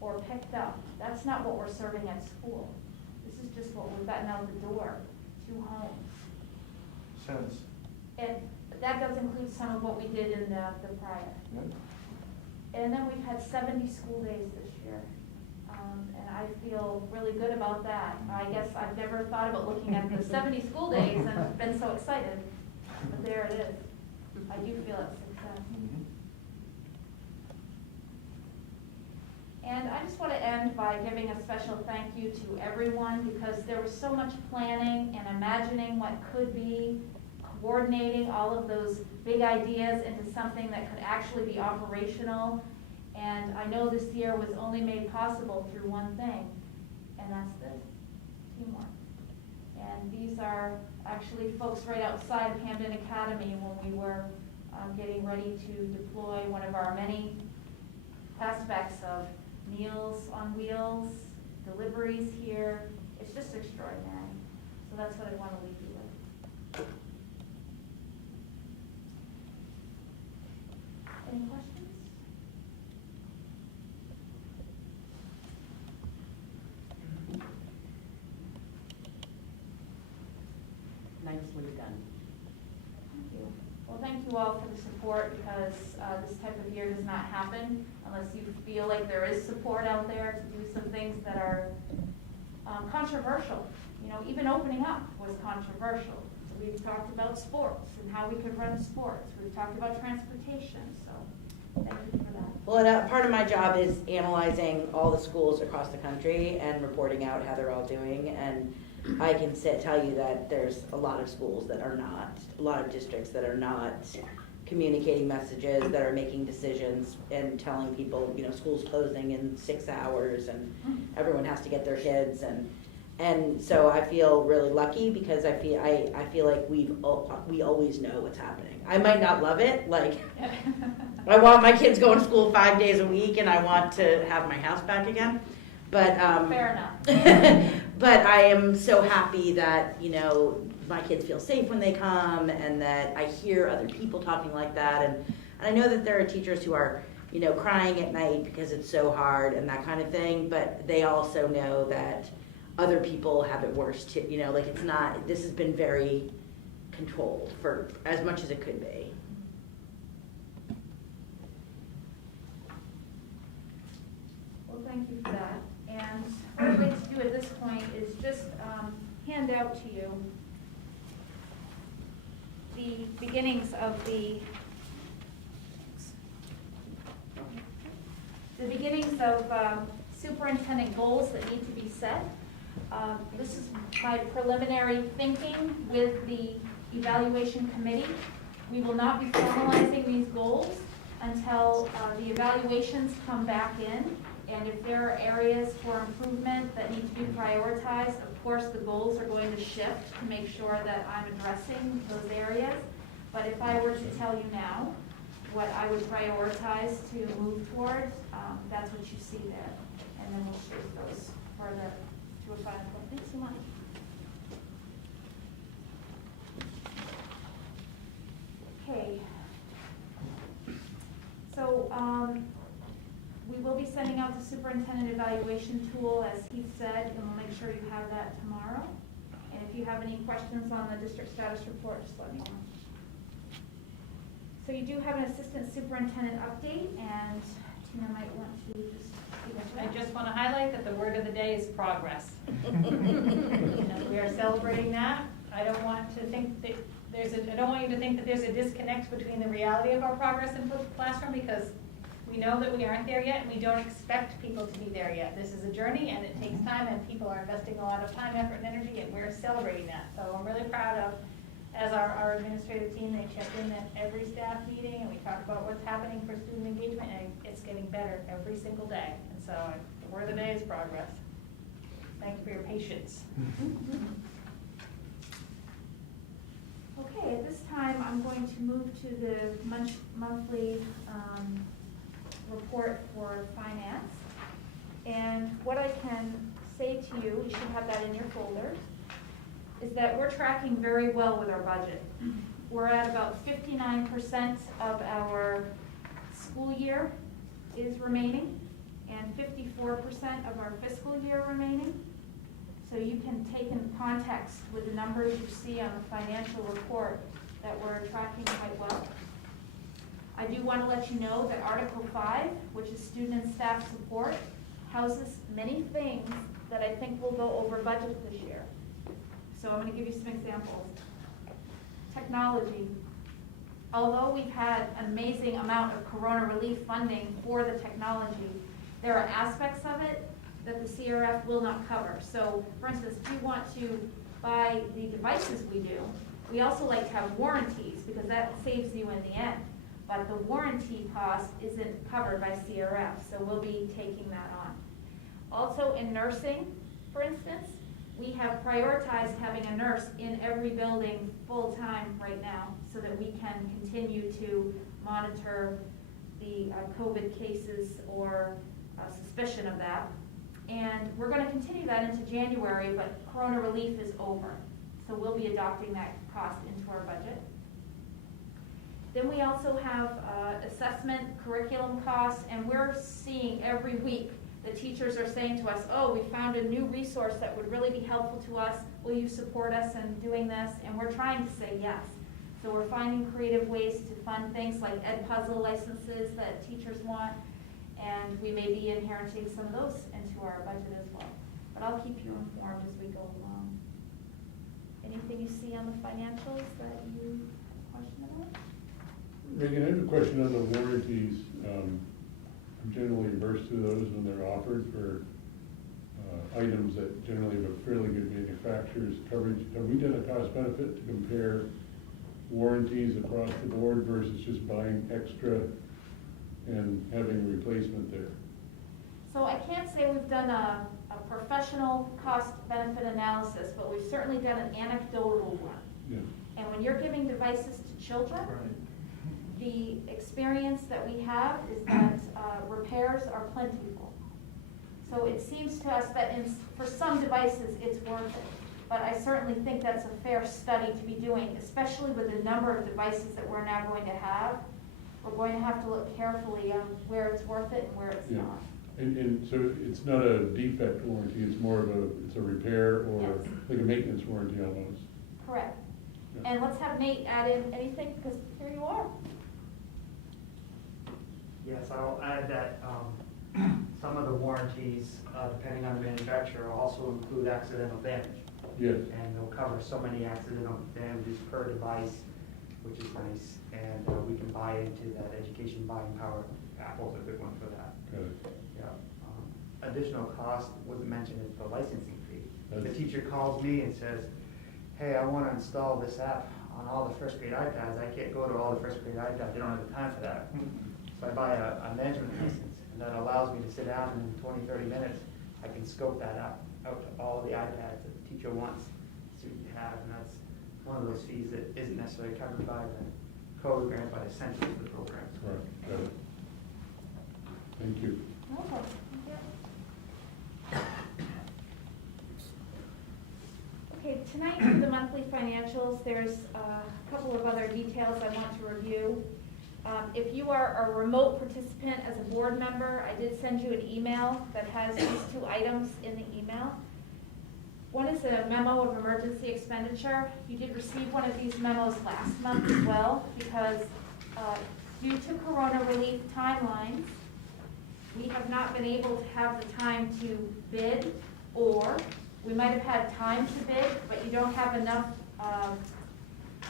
or picked up. That's not what we're serving at school. This is just what we've gotten out the door to homes. Since. And that does include some of what we did in the prior. Yep. And then we've had 70 school days this year. And I feel really good about that. I guess I've never thought about looking at the 70 school days and been so excited, but there it is. I do feel it's success. And I just want to end by giving a special thank you to everyone, because there was so much planning and imagining what could be, coordinating all of those big ideas into something that could actually be operational. And I know this year was only made possible through one thing, and that's this, teamwork. And these are actually folks right outside of Hamden Academy when we were getting ready to deploy one of our many aspects of Meals on Wheels, deliveries here. It's just extraordinary. So that's what I want to leave you with. Any questions? Nicely done. Thank you. Well, thank you all for the support, because this type of year does not happen unless you feel like there is support out there to do some things that are controversial. You know, even opening up was controversial. So we've talked about sports and how we could run sports. We've talked about transportation, so thank you for that. Well, part of my job is analyzing all the schools across the country and reporting out how they're all doing. And I can tell you that there's a lot of schools that are not, a lot of districts that are not communicating messages, that are making decisions and telling people, you know, school's closing in 6 hours and everyone has to get their kids. And so I feel really lucky, because I feel like we always know what's happening. I might not love it, like I want my kids going to school 5 days a week and I want to have my house back again. But fair enough. But I am so happy that, you know, my kids feel safe when they come, and that I hear other people talking like that. And I know that there are teachers who are, you know, crying at night because it's so hard and that kind of thing, but they also know that other people have it worse too. You know, like it's not, this has been very controlled for as much as it could be. Well, thank you for that. And what I'd like to do at this point is just hand out to you the beginnings of the superintendent goals that need to be set. This is my preliminary thinking with the evaluation committee. We will not be formalizing these goals until the evaluations come back in. And if there are areas for improvement that need to be prioritized, of course, the goals are going to shift to make sure that I'm addressing those areas. But if I were to tell you now what I would prioritize to move towards, that's what you see there. And then we'll shape those further to a final point. Thanks so much. Okay. So, we will be sending out the superintendent evaluation tool, as Heath said, and we'll make sure you have that tomorrow. And if you have any questions on the district status report, just let me know. So you do have an assistant superintendent update, and Tina might want to just give it to I us. just want to highlight that the word of the day is progress. And we are celebrating that. I don't want to think that I don't want you to think that there's a disconnect between the reality of our progress in the classroom, because we know that we aren't there yet, and we don't expect people to be there yet. This is a journey, and it takes time, and people are investing a lot of time, effort, and energy, and we're celebrating that. So I'm really proud of, as our administrative team, they check in at every staff meeting, and we talk about what's happening for student engagement, and it's getting better every single day. And so the word of the day is progress. Thank you for your patience. Okay, at this time, I'm going to move to the monthly report for finance. And what I can say to you, you should have that in your folder, is that we're tracking very well with our budget. We're at about 59% of our school year is remaining, and 54% of our fiscal year remaining. So you can take in context with the numbers you see on the financial report that we're tracking quite well. I do want to let you know that Article 5, which is student and staff support, houses many things that I think will go over budget this year. So I'm going to give you some examples. Technology. Although we've had an amazing amount of corona relief funding for the technology, there are aspects of it that the CRF will not cover. So, for instance, if you want to buy the devices we do, we also like to have warranties, because that saves you in the end. But the warranty cost isn't covered by CRF, so we'll be taking that on. Also in nursing, for instance, we have prioritized having a nurse in every building full-time right now, so that we can continue to monitor the COVID cases or suspicion of that. And we're going to continue that into January, but corona relief is over. So we'll be adopting that cost into our budget. Then we also have assessment, curriculum costs, and we're seeing every week the teachers are saying to us, oh, we found a new resource that would really be helpful to us. Will you support us in doing this? And we're trying to say yes. So we're finding creative ways to fund things like Edpuzzle licenses that teachers want, and we may be inheriting some of those into our budget as well. But I'll keep you informed as we go along. Anything you see on the financials that you have a question about? Megan, I have a question on the warranties. I'm generally averse to those when they're offered for items that generally have a fairly good manufacturer's coverage. Have we done a cost benefit to compare warranties across the board versus just buying extra and having a replacement there? So I can't say we've done a professional cost benefit analysis, but we've certainly done an anecdotal one. Yeah. And when you're giving devices to children, the experience that we have is that repairs are plentiful. So it seems to us that for some devices it's worth it. But I certainly think that's a fair study to be doing, especially with the number of devices that we're now going to have. We're going to have to look carefully on where it's worth it and where it's not. And so it's not a defect warranty, it's more of it's a repair or Yes. like a maintenance warranty almost. Correct. Yeah. And let's have Nate add in anything, because here you are. Yes, I'll add that some of the warranties, depending on the manufacturer, also include accidental damage. Yes. And they'll cover so many accidental damages per device, which is nice. And we can buy into that education buying power. Apple's a good one for that. Got it. Yeah. Additional cost wasn't mentioned is the licensing fee. The That's- teacher calls me and says, hey, I want to install this app on all the first grade iPads. I can't go to all the first grade iPads. They don't have the time for that. So I buy a measurement license, and that allows me to sit down and in 20, 30 minutes, I can scope that out to all the iPads that the teacher wants to have, and that's one of those fees that isn't necessarily covered by the code grant, but essential to the program. Right, got it. Thank you. No problem. Okay, tonight for the monthly financials, there's a couple of other details I want to review. If you are a remote participant as a board member, I did send you an email that has these two items in the email. One is a memo of emergency expenditure. You did receive one of these memos last month as well, because due to corona relief timelines, we have not been able to have the time to bid, or we might have had time to bid, but you don't have enough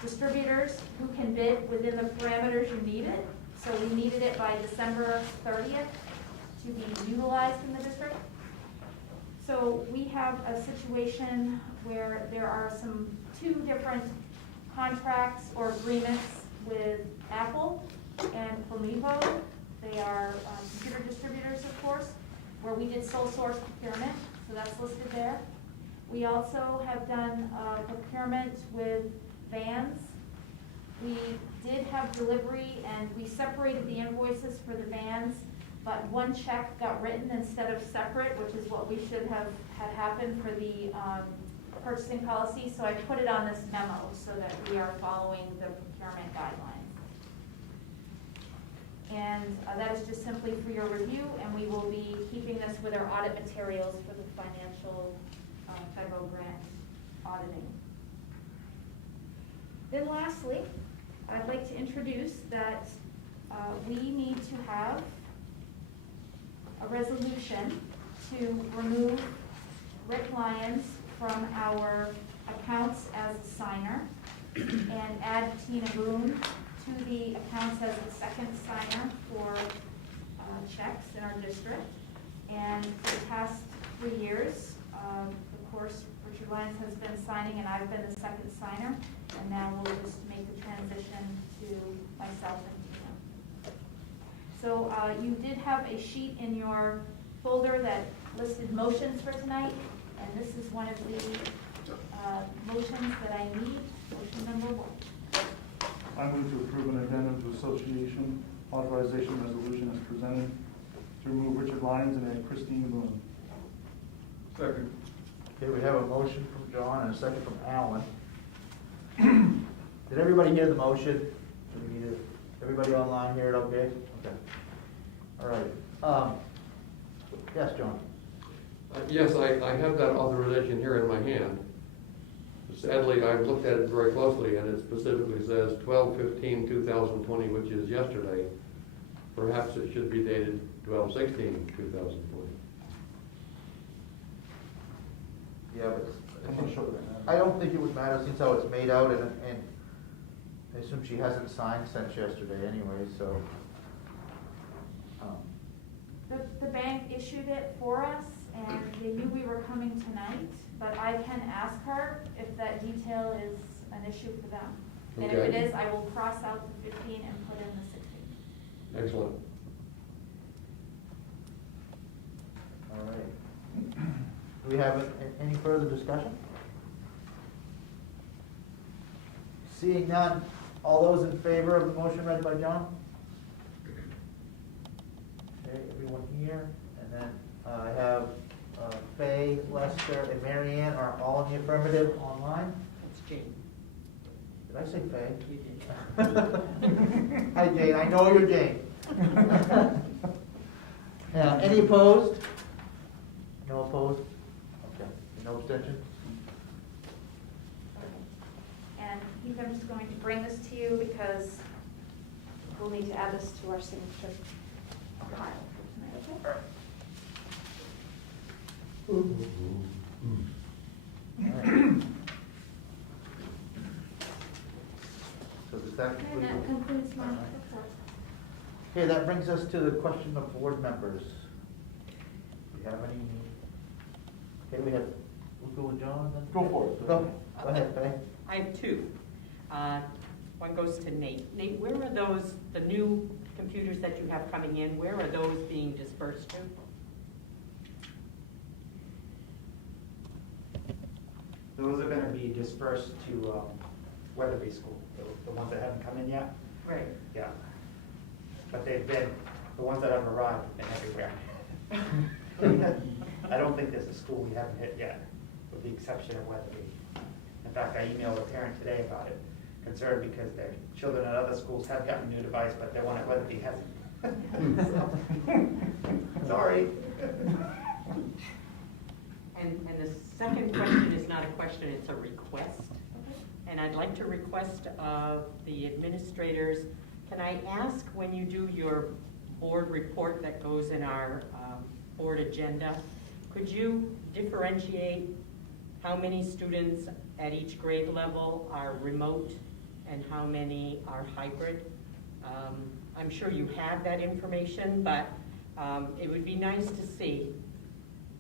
distributors who can bid within the parameters you need it. So we needed it by December 30th to be utilized in the district. So we have a situation where there are two different contracts or agreements with Apple and Flamingo. They are computer distributors, of course, where we did sole source procurement, so that's listed there. We also have done procurement with vans. We did have delivery, and we separated the invoices for the vans, but one check got written instead of separate, which is what we should have had happen for the purchasing policy. So I put it on this memo so that we are following the procurement guidelines. And that is just simply for your review, and we will be keeping this with our audit materials for the financial federal grant auditing. Then lastly, I'd like to introduce that we need to have a resolution to remove Rick Lyons from our accounts as a signer and add Tina Boone to the accounts as a second signer for checks in our district. And for the past 3 years, of course, Richard Lyons has been signing and I've been the second signer. And now we'll just make the transition to myself and Tina. So you did have a sheet in your folder that listed motions for tonight. And this is one of the motions that I need, motion number 1. I move to approve an addendum to association authorization resolution as presented to remove Richard Lyons and add Christine Boone. Second. Okay, we have a motion from John and a second from Alan. Did everybody hear the motion? Do we need it? Everybody online hear it okay? Okay. All right. Yes, John? Yes, I have that authorization here in my hand. Sadly, I've looked at it very closely, and it specifically says 12/15/2020, which is yesterday. Perhaps it should be dated 12/16/2020. Yeah, but I'm not sure that. I don't think it would matter since how it's made out, and I assume she hasn't signed since yesterday anyway, so. The bank issued it for us, and they knew we were coming tonight, but I can ask her if that detail is an issue for them. And if it Okay. is, I will cross out the 15 and put in the 16. Excellent. All right. Do we have any further discussion? Seeing none, all those in favor of the motion read by John? Okay, everyone here, and then I have Faye, Lester, and Mary Ann are all in the affirmative online. It's Jane. Did I say Faye? You did. Hi Jane, I know you're Jane. Any opposed? No opposed? Okay, no abstention? And Heath, I'm just going to bring this to you because we'll need to add this to our signature file for tonight, okay? So does that And that concludes my report. Okay, that brings us to the question of board members. Do you have any? Okay, we have, we'll go with John then? Go for it. Go ahead, Faye. I have 2. One goes to Nate. Nate, where are those, the new computers that you have coming in, where are those being dispersed to? Those are gonna be dispersed to Weatherby School, the ones that haven't come in yet. Right. Yeah. But they've been, the ones that have arrived have been everywhere. I don't think there's a school we haven't hit yet, with the exception of Weatherby. In fact, I emailed a parent today about it, concerned because their children at other schools have gotten a new device, but their one at Weatherby hasn't. So, sorry. And the second question is not a question, it's a request. And I'd like to request of the administrators, can I ask when you do your board report that goes in our board agenda, could you differentiate how many students at each grade level are remote and how many are hybrid? I'm sure you have that information, but it would be nice to see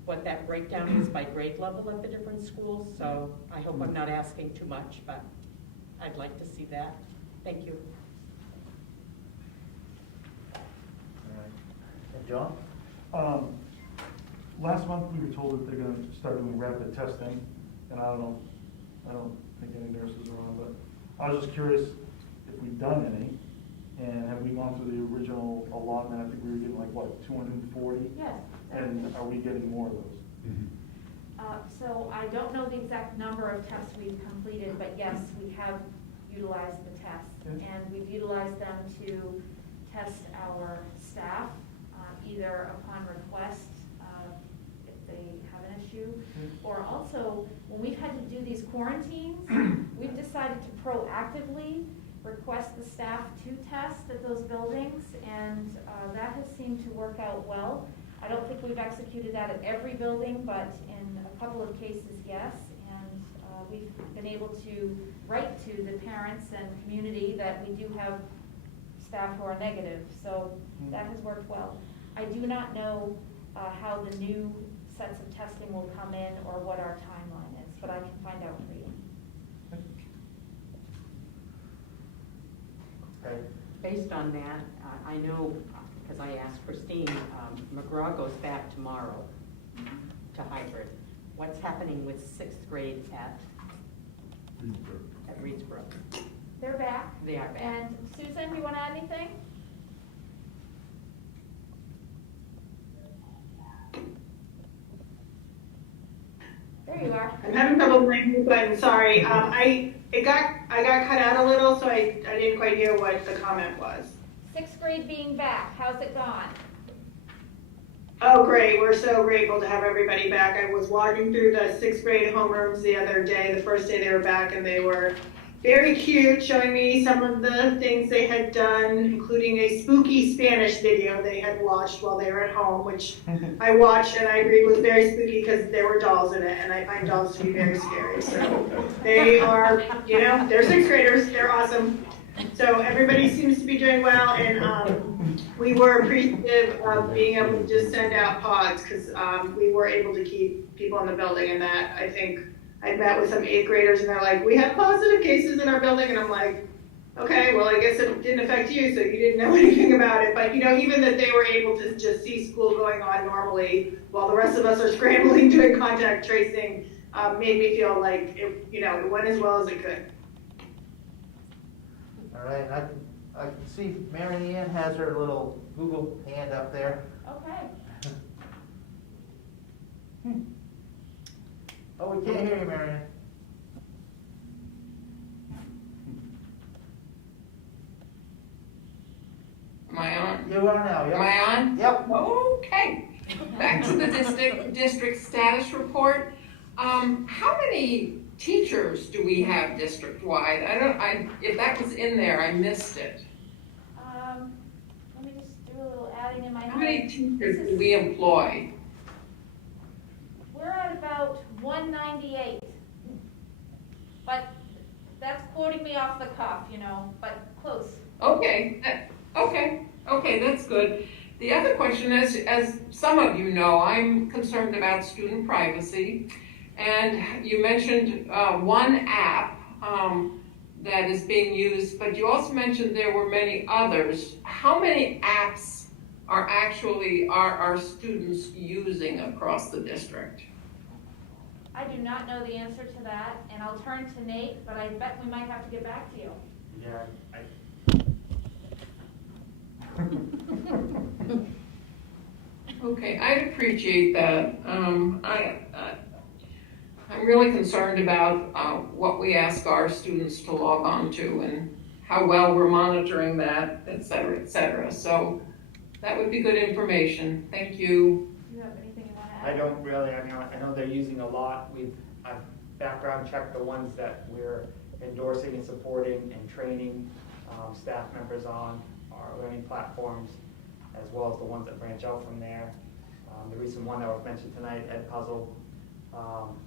what that breakdown is by grade level at the different schools. So I hope I'm not asking too much, but I'd like to see that. Thank you. All right. And John? Last month, we were told that they're gonna start doing rapid testing, and I don't think any nurses are on, but I was just curious if we've done any, and have we gone through the original allotment? I think we were getting like, what, 240? Yes. And are we getting more of those? So I don't know the exact number of tests we've completed, but yes, we have utilized the tests. Okay. And we've utilized them to test our staff, either upon request, if they have an issue, or also, when we've had to do these quarantines, we've decided to proactively request the staff to test at those buildings, and that has seemed to work out well. I don't think we've executed that at every building, but in a couple of cases, yes. And we've been able to write to the parents and community that we do have staff who are negative. So that has worked well. I do not know how the new sets of testing will come in or what our timeline is, but I can find out for you. Okay. Based on that, I know, because I asked Christine, McGraw goes back tomorrow to hybrid. What's happening with sixth grade at Reedsboro? They're back. They are back. And Susan, you want to add anything? There you are. I'm having trouble playing the button, sorry. I got cut out a little, so I didn't quite hear what the comment was. Sixth grade being back, how's it gone? Oh, great, we're so grateful to have everybody back. I was walking through the sixth grade homerooms the other day, the first day they were back, and they were very cute, showing me some of the things they had done, including a spooky Spanish video they had watched while they were at home, which I watched and I agreed was very spooky because there were dolls in it, and I find dolls to be very scary. So they are, they're sixth graders, they're awesome. So everybody seems to be doing well, and we were appreciative of being able to just send out pods because we were able to keep people in the building, and that I think I met with some eighth graders and they're like, we have positive cases in our building, and I'm like, okay, well, I guess it didn't affect you, so you didn't know anything about it. But even that they were able to just see school going on normally while the rest of us are scrambling doing contact tracing made me feel like it went as well as it could. All right, I can see Mary Ann has her little Google hand up there. Okay. Oh, we can't hear you, Mary Ann. Am I on? You are now, yep. Am I on? Yep. Okay. Back to the district status report. How many teachers do we have district-wide? If that was in there, I missed it. Let me just do a little adding in my head. How many teachers do we employ? We're at about 198. But that's quoting me off the cuff, but close. Okay, that's good. The other question is, as some of you know, I'm concerned about student privacy. And you mentioned one app. that is being used, but you also mentioned there were many others. How many apps are actually our students using across the district? I do not know the answer to that, and I'll turn to Nate, but I bet we might have to get back to you. Yeah, Okay, I'd appreciate that. I'm really concerned about what we ask our students to log on to and how well we're monitoring that, et cetera, et cetera. So that would be good information. Thank you. Do you have anything you want to I add? don't really, I know they're using a lot. I've background checked the ones that we're endorsing and supporting and training staff members on our learning platforms, as well as the ones that branch out from there. The recent one that was mentioned tonight, Edpuzzle,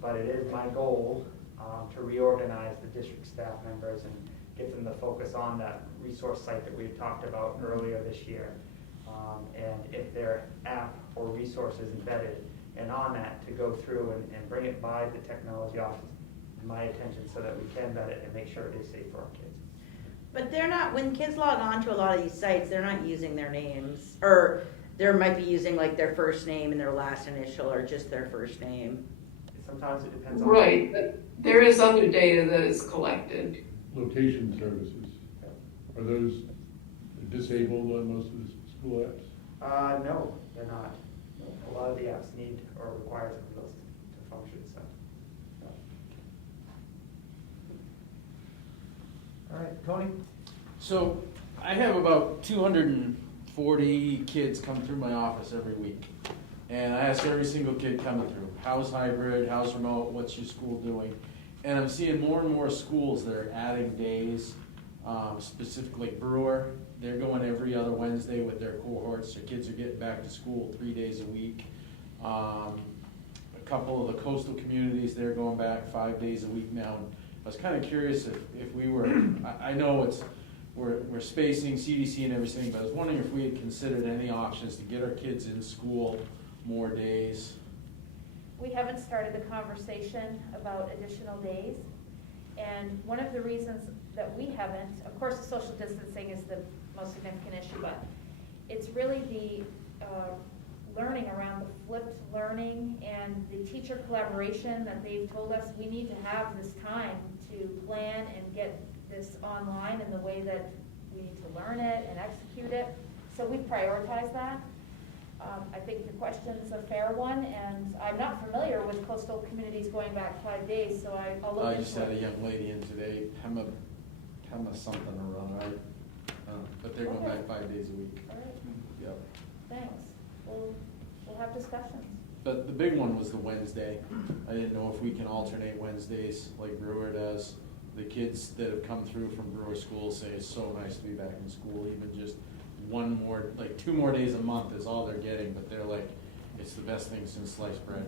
but it is my goal to reorganize the district staff members and get them to focus on that resource site that we had talked about earlier this year. And if their app or resource is embedded, and on that, to go through and bring it by the technology office, my attention, so that we can vet it and make sure it is safe for our kids. But they're not, when kids log on to a lot of these sites, they're not using their names, or they might be using like their first name and their last initial, or just their first name. Sometimes it depends on. Right, but there is other data that is collected. Location services, are those disabled on most of the school apps? No, they're not. A lot of the apps need or require some of those to function, so. All right, Tony? So I have about 240 kids come through my office every week. And I ask every single kid coming through, how's hybrid, how's remote, what's your school doing? And I'm seeing more and more schools that are adding days, specifically Brewer. They're going every other Wednesday with their cohorts. Their kids are getting back to school 3 days a week. A couple of the coastal communities, they're going back 5 days a week now. I was kind of curious if we were, I know we're spacing CDC and everything, but I was wondering if we had considered any options to get our kids in school more days. We haven't started the conversation about additional days. And one of the reasons that we haven't, of course, the social distancing is the most significant issue, but it's really the learning around the flipped learning and the teacher collaboration that they've told us we need to have this time to plan and get this online in the way that we need to learn it and execute it. So we've prioritized that. I think your question is a fair one, and I'm not familiar with coastal communities going back 5 days, so I'll look into it. I just had a young lady in today, Pema something or other, but they're going Okay. back 5 days a week. All right, Yep. thanks. We'll have discussions. But the big one was the Wednesday. I didn't know if we can alternate Wednesdays like Brewer does. The kids that have come through from Brewer School say it's so nice to be back in school, even just 2 more days a month is all they're getting, but they're like, it's the best thing since sliced bread.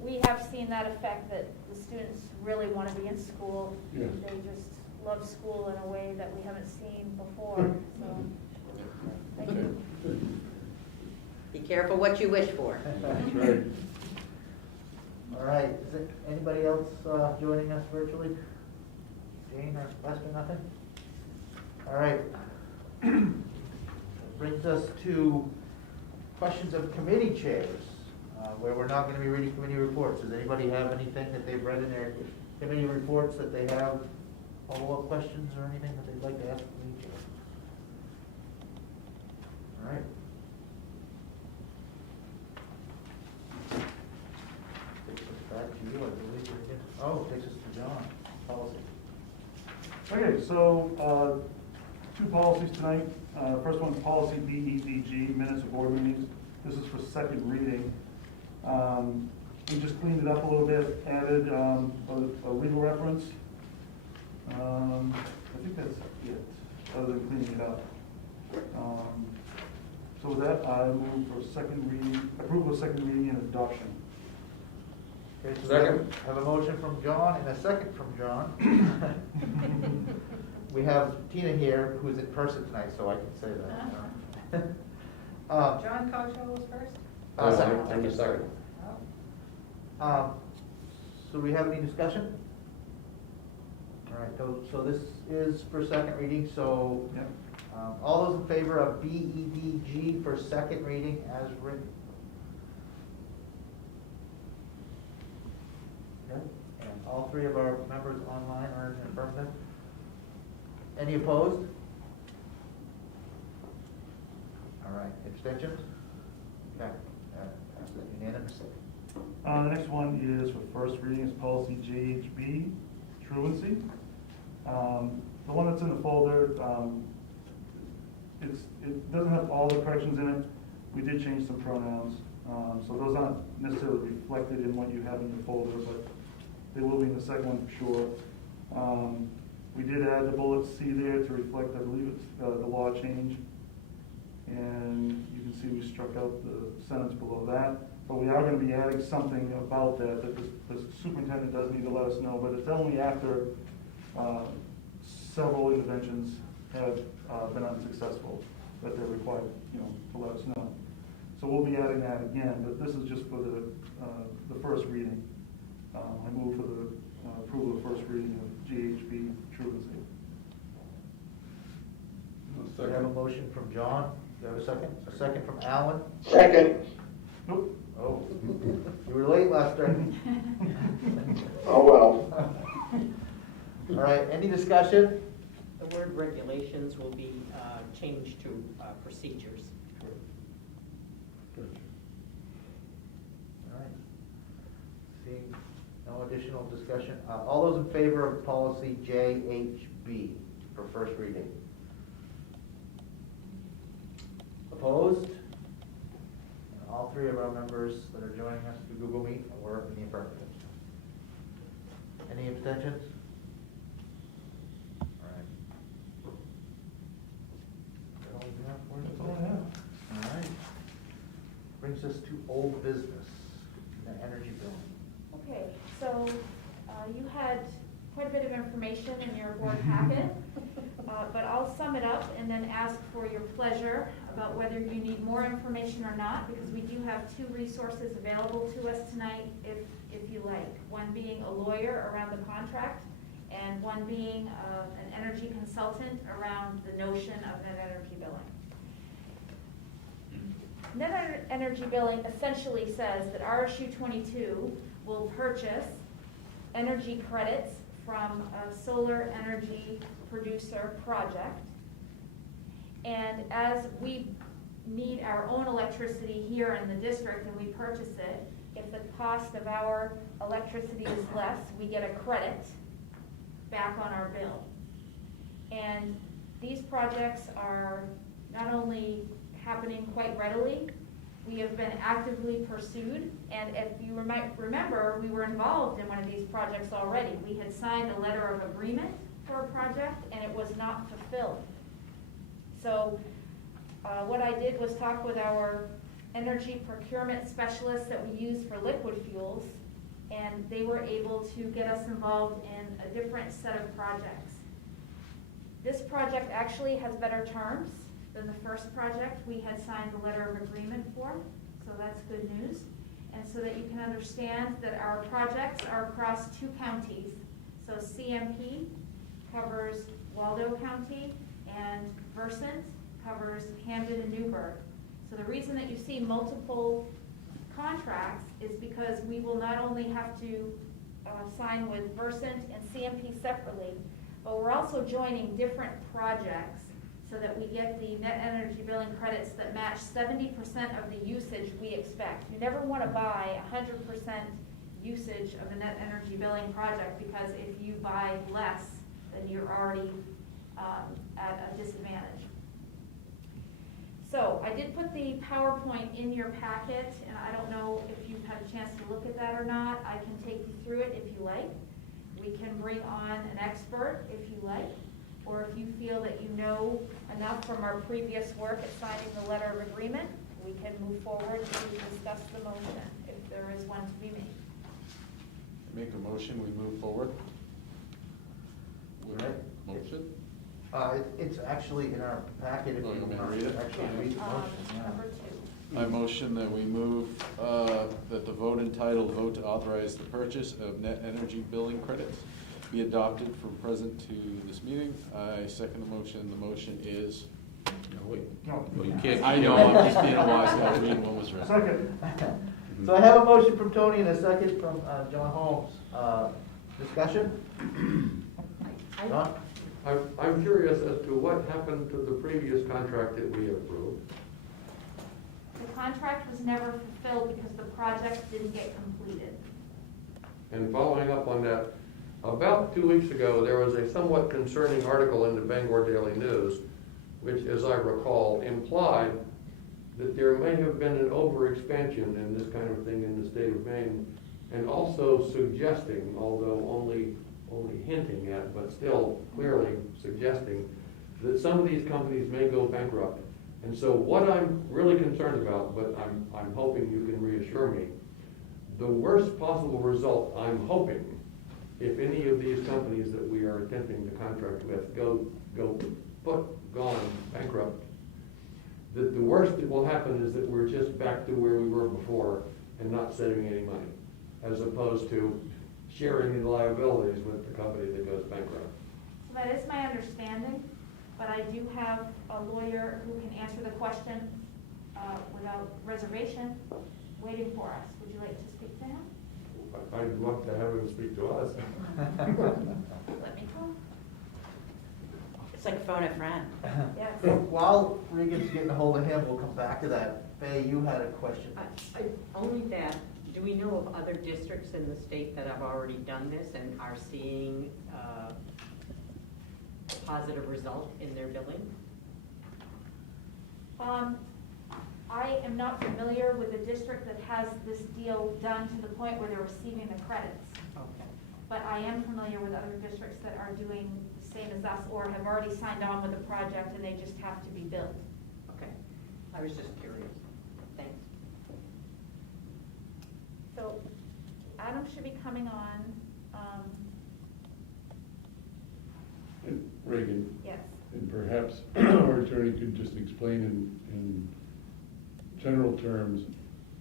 We have seen that effect, that the students really want to be in school. Yeah. They just love school in a way that we haven't seen before, so, thank you. Be careful what you wish for. That's right. All right, is it anybody else joining us virtually? Jane or Lester, nothing? All right. Brings us to questions of committee chairs, where we're not going to be reading committee reports. Does anybody have anything that they've read in their committee reports that they have follow-up questions or anything that they'd like to ask the committee chair? All right. Takes us back to you, I believe. Oh, takes us to John, policy. Okay, so, 2 policies tonight. First one's policy BEDG, minutes of board meetings. This is for second reading. We just cleaned it up a little bit, added a legal reference. I think that's it, other than cleaning it up. So with that, I move for second reading, approval of second reading and adoption. Okay, so Second. we have a motion from John and a second from John. We have Tina here, who's in person tonight, so I can say that. John Kocho was first? Second. I'm the second. So we have any discussion? All right, so this is for second reading, so Yep. all those in favor of BEDG for second reading as written? Okay, and all three of our members online are in affirmative? Any opposed? All right, abstentions? Okay, that's unanimous. The next one is for first reading is policy JHB, truancy. The one that's in the folder, it doesn't have all the corrections in it. We did change some pronouns, so those aren't necessarily reflected in what you have in your folder, but they will be in the second one for sure. We did add the bullet C there to reflect, I believe it's the law change. And you can see we struck out the sentence below that. But we are going to be adding something about that the superintendent does need to let us know, but it's only after several interventions have been unsuccessful that they're required, to let us know. So we'll be adding that again, but this is just for the first reading. I move for the approval of first reading of GHB truancy. We have a motion from John. Do you have a second? A second from Alan? Second. Nope. Oh, you were late last time. Oh, well. All right, any discussion? The word regulations will be changed to procedures. All right. Seeing no additional discussion, all those in favor of policy JHB for first reading? Opposed? And all three of our members that are joining us through Google Meet were in the affirmative. Any abstentions? All right. Is that all we have for you? That's all I have. All right. Brings us to old business, the energy bill. Okay, so you had quite a bit of information in your board packet, but I'll sum it up and then ask for your pleasure about whether you need more information or not, because we do have two resources available to us tonight if you like. One being a lawyer around the contract, and one being an energy consultant around the notion of net energy billing. Net energy billing essentially says that RSU22 will purchase energy credits from a solar energy producer project. And as we need our own electricity here in the district and we purchase it, if the cost of our electricity is less, we get a credit back on our bill. And these projects are not only happening quite readily, we have been actively pursued, and if you might remember, we were involved in one of these projects already. We had signed a letter of agreement for a project, and it was not fulfilled. So what I did was talk with our energy procurement specialists that we use for liquid fuels, and they were able to get us involved in a different set of projects. This project actually has better terms than the first project we had signed the letter of agreement for, so that's good news. And so that you can understand that our projects are across two counties. So CMP covers Waldo County, and Versant covers Hamden and Newburgh. So the reason that you see multiple contracts is because we will not only have to sign with Versant and CMP separately, but we're also joining different projects so that we get the net energy billing credits that match 70% of the usage we expect. You never want to buy 100% usage of a net energy billing project, because if you buy less, then you're already at a disadvantage. So I did put the PowerPoint in your packet, and I don't know if you've had a chance to look at that or not. I can take you through it if you like. We can bring on an expert if you like, or if you feel that you know enough from our previous work at signing the letter of agreement, we can move forward to discuss the motion, if there is one to be made. Make a motion, we move forward. All right. Motion? It's actually in our packet if Oh, you you want me to want read it? to actually read the motion. Yeah. Number 2. I motion that we move, that the vote entitled vote to authorize the purchase of net energy billing credits be adopted for present to this meeting. I second the motion. The motion is, no, wait. No. Well, you can't, I know, I'm just being a wise guy, reading what was written. Second. So I have a motion from Tony and a second from John Holmes. Discussion? John? I'm curious as to what happened to the previous contract that we approved. The contract was never fulfilled because the project didn't get completed. And following up on that, about 2 weeks ago, there was a somewhat concerning article in the Bangor Daily News, which, as I recall, implied that there may have been an overexpansion in this kind of thing in the state of Maine, and also suggesting, although only hinting at, but still clearly suggesting, that some of these companies may go bankrupt. And so what I'm really concerned about, but I'm hoping you can reassure me, the worst possible result, I'm hoping, if any of these companies that we are attempting to contract with gone bankrupt, that the worst that will happen is that we're just back to where we were before and not saving any money, as opposed to sharing in liabilities with the company that goes bankrupt. So that is my understanding, but I do have a lawyer who can answer the question without reservation waiting for us. Would you like to speak to him? I'd love to have him speak to us. Let me go. It's like phone a friend. Yes. While Regan's getting a hold of him, we'll come back to that. Faye, you had a question. Only that, do we know of other districts in the state that have already done this and are seeing a positive result in their billing? I am not familiar with a district that has this deal done to the point where they're receiving the credits. Okay. But I am familiar with other districts that are doing the same as us or have already signed on with the project and they just have to be billed. Okay. I was just curious. Thanks. So Adam should be coming on. And Reagan, Yes. and perhaps our attorney could just explain in general terms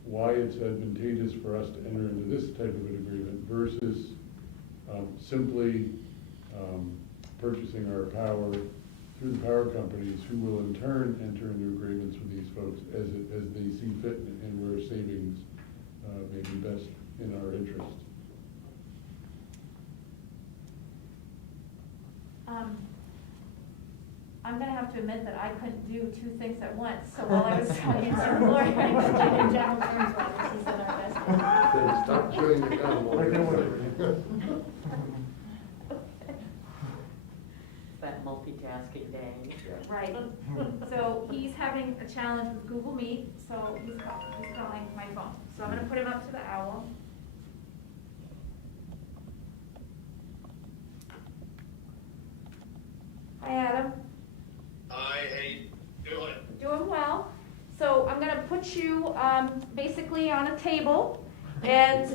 why it's advantageous for us to enter into this type of an agreement versus simply purchasing our power through the power companies, who will in turn enter into agreements with these folks as they see fit and where savings may be best in our interest. I'm gonna have to admit that I couldn't do two things at once, so while I was talking to the lawyer, I was speaking in general terms while he said our best. Then stop chewing the gum while Right there you're with saying. That multitasking day. Right, so he's having a challenge with Google Meet, so he's calling my phone. So I'm gonna put him up to the owl. Hi, Adam. Hi, how you doing? Doing well. So I'm gonna put you basically on a table, and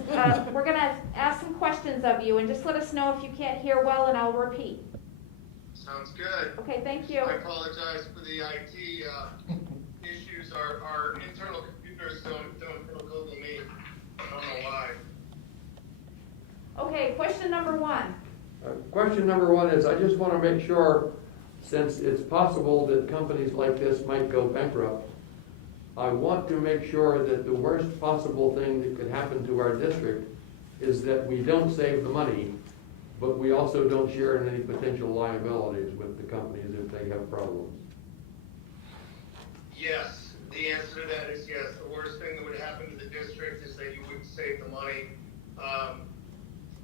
we're gonna ask some questions of you, and just let us know if you can't hear well, and I'll repeat. Sounds good. Okay, thank you. I apologize for the IT issues. Our internal computers don't Google Meet. I don't know why. Okay, question number one. Question number one is, I just want to make sure, since it's possible that companies like this might go bankrupt, I want to make sure that the worst possible thing that could happen to our district is that we don't save the money, but we also don't share in any potential liabilities with the companies if they have problems. Yes, the answer to that is yes. The worst thing that would happen to the district is that you wouldn't save the money.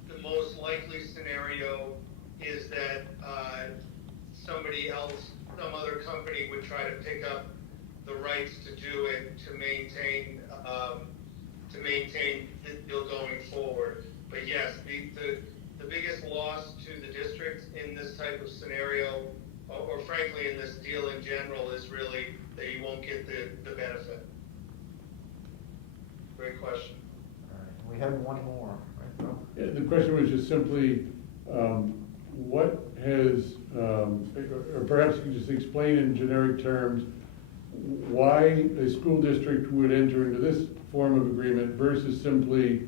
The most likely scenario is that somebody else, some other company would try to pick up the rights to do it to maintain the deal going forward. But yes, the biggest loss to the district in this type of scenario, or frankly in this deal in general, is really that you won't get the benefit. Great question. All right, we have one more, right, Bill? Yeah, the question was just simply, what has, or perhaps you could just explain in generic terms, why a school district would enter into this form of agreement versus simply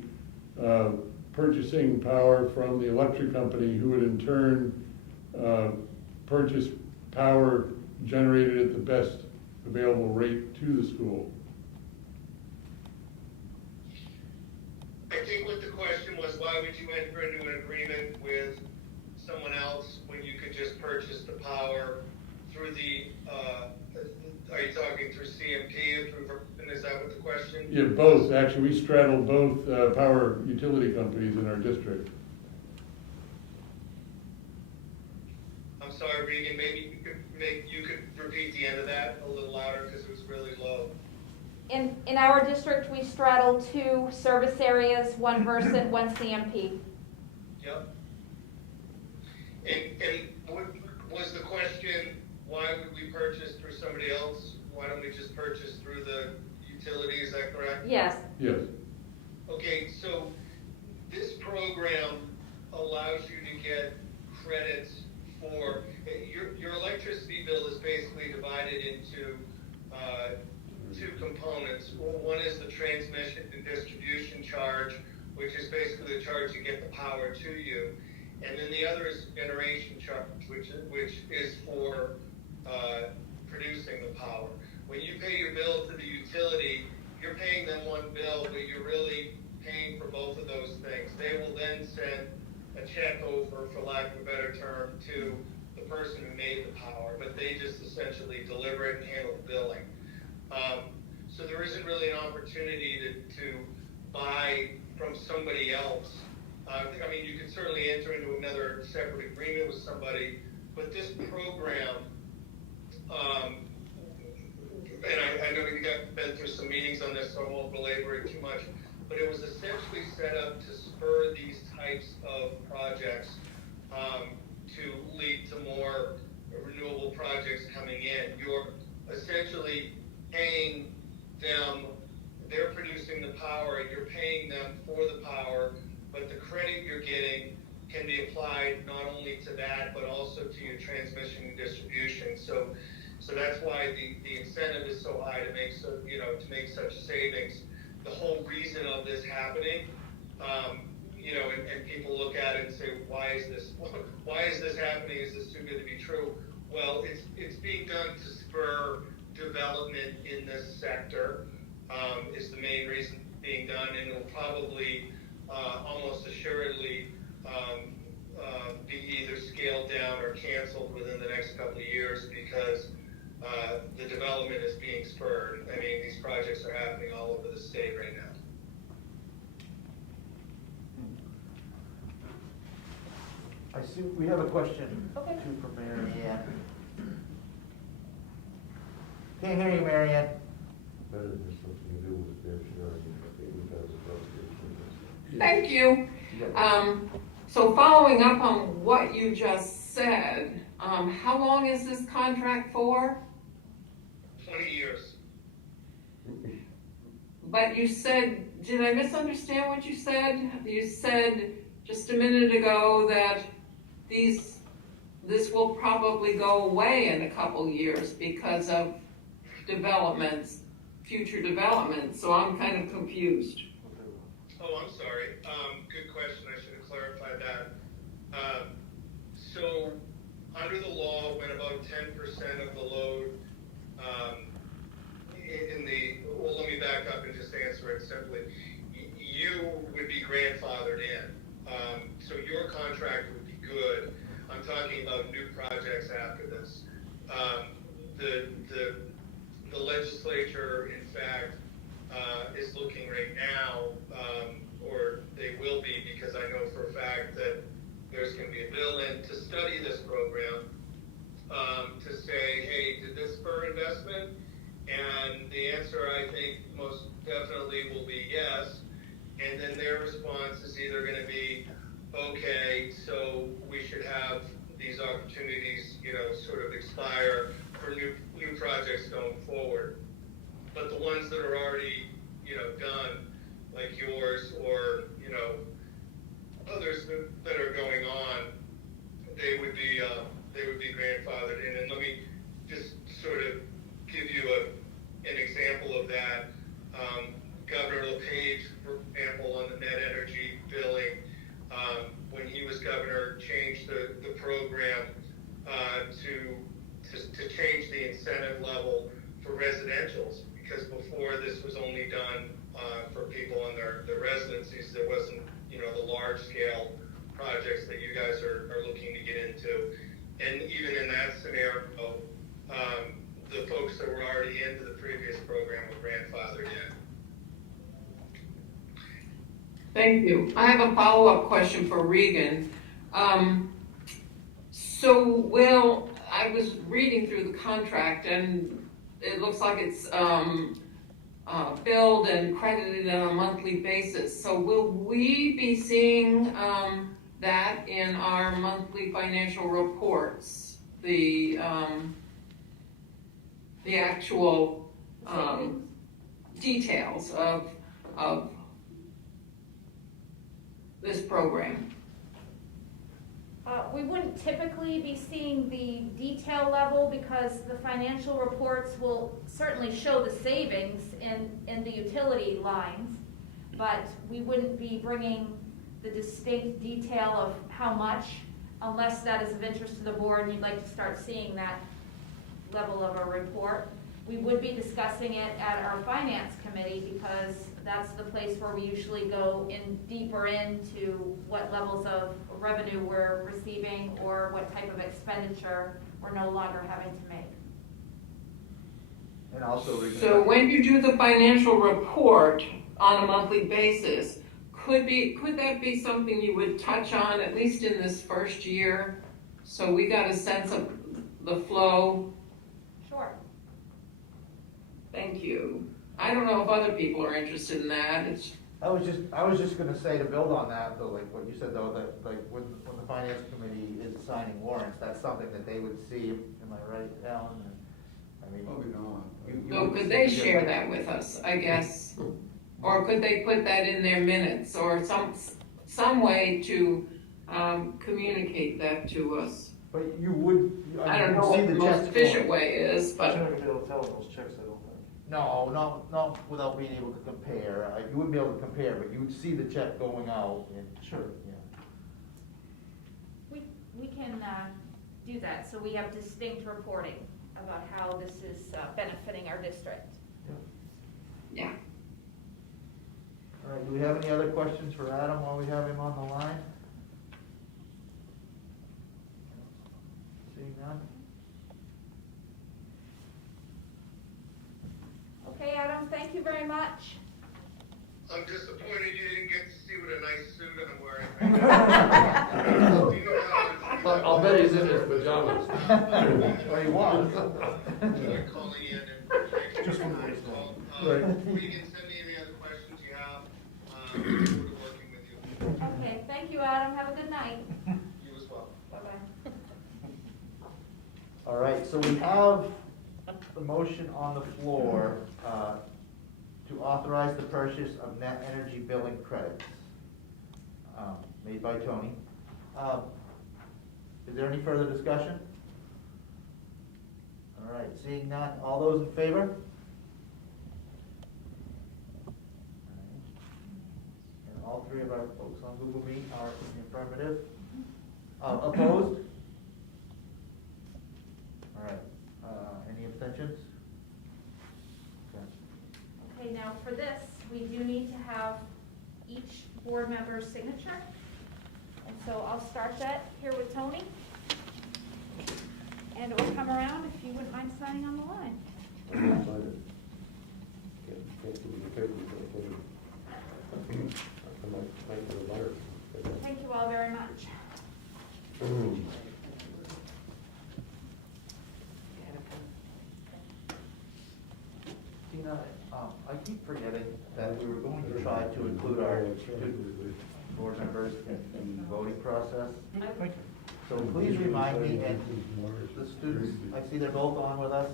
purchasing power from the electric company, who would in turn purchase power generated at the best available rate to the school. I think what the question was, why would you enter into an agreement with someone else when you could just purchase the power through the, are you talking through CMP or through, and is that what the question? Yeah, both. Actually, we straddle both power utility companies in our district. I'm sorry, Regan, maybe you could repeat the end of that a little louder because it was really low. In our district, we straddle 2 service areas, 1 Versant, 1 CMP. Yep. And what was the question, why would we purchase through somebody else? Why don't we just purchase through the utility, is that correct? Yes. Yes. Okay, so this program allows you to get credits for, your electricity bill is basically divided into 2 components. One is the transmission and distribution charge, which is basically the charge to get the power to you. And then the other is generation charge, which is for producing the power. When you pay your bill to the utility, you're paying them one bill, but you're really paying for both of those things. They will then send a check over, for lack of a better term, to the person who made the power, but they just essentially deliver it and handle the billing. So there isn't really an opportunity to buy from somebody else. I mean, you can certainly enter into another separate agreement with somebody, but this program, and I know you got been through some meetings on this, so I won't belabor it too much, but it was essentially set up to spur these types of projects to lead to more renewable projects coming in. You're essentially paying them, they're producing the power, you're paying them for the power, but the credit you're getting can be applied not only to that, but also to your transmission and distribution. So that's why the incentive is so high to make to make such savings. The whole reason of this happening, and people look at it and say, why is this happening? Is this too good to be true? Well, it's being done to spur development in this sector, is the main reason being done, and it'll probably almost assuredly be either scaled down or canceled within the next couple of years because the development is being spurred. I mean, these projects are happening all over the state right now. I see, we have a question Okay. too from Mary Ann. Can't hear you, Mary Ann. Better than something to do with their sharing. Thank you. So following up on what you just said, how long is this contract for? 20 years. But you said, did I misunderstand what you said? You said just a minute ago that this will probably go away in a couple years because of developments, future developments, so I'm kind of confused. Oh, I'm sorry. Good question. I should have clarified that. So under the law, when about 10% of the load well, let me back up and just answer it simply. You would be grandfathered in. So your contract would be good. I'm talking about new projects after this. The legislature, in fact, is looking right now, or they will be, because I know for a fact that there's going to be a bill in to study this program, to say, hey, did this spur investment? And the answer, I think, most definitely will be yes. And then their response is either going to be, okay, so we should have these opportunities, sort of expire for new projects going forward. But the ones that are already, done, like yours, or, others that are going on, they would be grandfathered in. And let me just sort of give you an example of that. Governor LePage, for example, on the net energy billing, officials, because before this was only done for people in their residencies. There wasn't, the large scale projects that you guys are looking to get into. And even in that scenario, the folks that were already into the previous program were grandfathered in. Thank you. I have a follow-up question for Regan. So I was reading through the contract and it looks like it's billed and credited on a monthly basis. So will we be seeing that in our monthly financial reports? The actual details of this program? We wouldn't typically be seeing the detail level because the financial reports will certainly show the savings in the utility lines, but we wouldn't be bringing the distinct detail of how much unless that is of interest to the board and you'd like to start seeing that level of a report. We would be discussing it at our finance committee because that's the place where we usually go in deeper into what levels of revenue we're receiving or what type of expenditure we're no longer having to make. And also, so when you do the financial report on a monthly basis, could that be something you would touch on at least in this first year? So we got a sense of the flow. Sure. Thank you. I don't know if other people are interested in that. I was just gonna say, to build on that, though, like what you said, though, that like when the finance committee is signing warrants, that's something that they would see. Am I right, Alan? I mean, So could they share that with us, I guess? Or could they put that in their minutes or some way to communicate that to us? But you would. I don't know what the most efficient way is, but. You're not gonna be able to tell those checks, I don't think. No, not without being able to compare. You wouldn't be able to compare, but you would see the check going out. And sure. Yeah. We can do that. So we have distinct reporting about how this is benefiting our district. Yeah. All right. Do we have any other questions for Adam while we have him on the line? Seeing none. Okay, Adam, thank you very much. I'm disappointed you didn't get to see what a nice suit I'm wearing. You know how I'll bet he's in his pajamas. Well, he was. I'm calling in and Just one of those. Regan, send me any other questions you have. Look forward to working with you. Okay, thank you, Adam. Have a good night. You as well. Bye-bye. All right, so we have the motion on the floor to authorize the purchase of net energy billing credits, made by Tony. Is there any further discussion? All right, seeing none, all those in favor? And all three of our folks on Google Meet are in the affirmative. Opposed? All right, any abstentions? Okay, now for this, we do need to have each board member's signature. And so I'll start that here with Tony. And it will come around if you wouldn't mind signing on the line. Thank you all very much. Tina, I keep forgetting that we were going to try to include our student board members in the voting process. So please remind me, and the students, I see they're both on with us,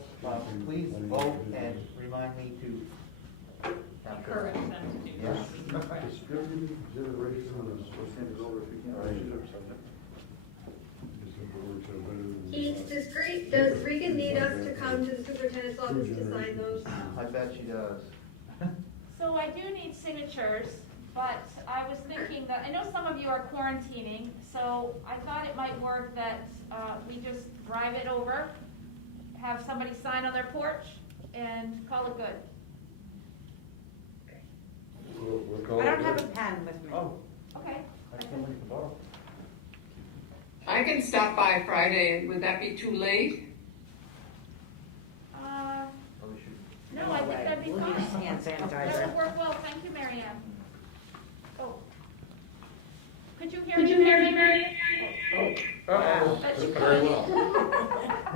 please vote and remind me to. Encourage them to do Yes. Distributed generation of Does Regan need us to come to the superintendent's office to sign those? I bet she does. So I do need signatures, but I was thinking that, I know some of you are quarantining, so I thought it might work that we just drive it over, have somebody sign on their porch, and call it good. We'll call I it don't have a good. pen with me. Oh, Okay. I can't wait to borrow. I can stop by Friday, would that be too late? Probably should. No, I think that'd be We'll fine. use hand That sanitizer. would work well, thank you, Mary Ann. Oh. Could you hear me, Mary Ann? Wow. But you Very could. well.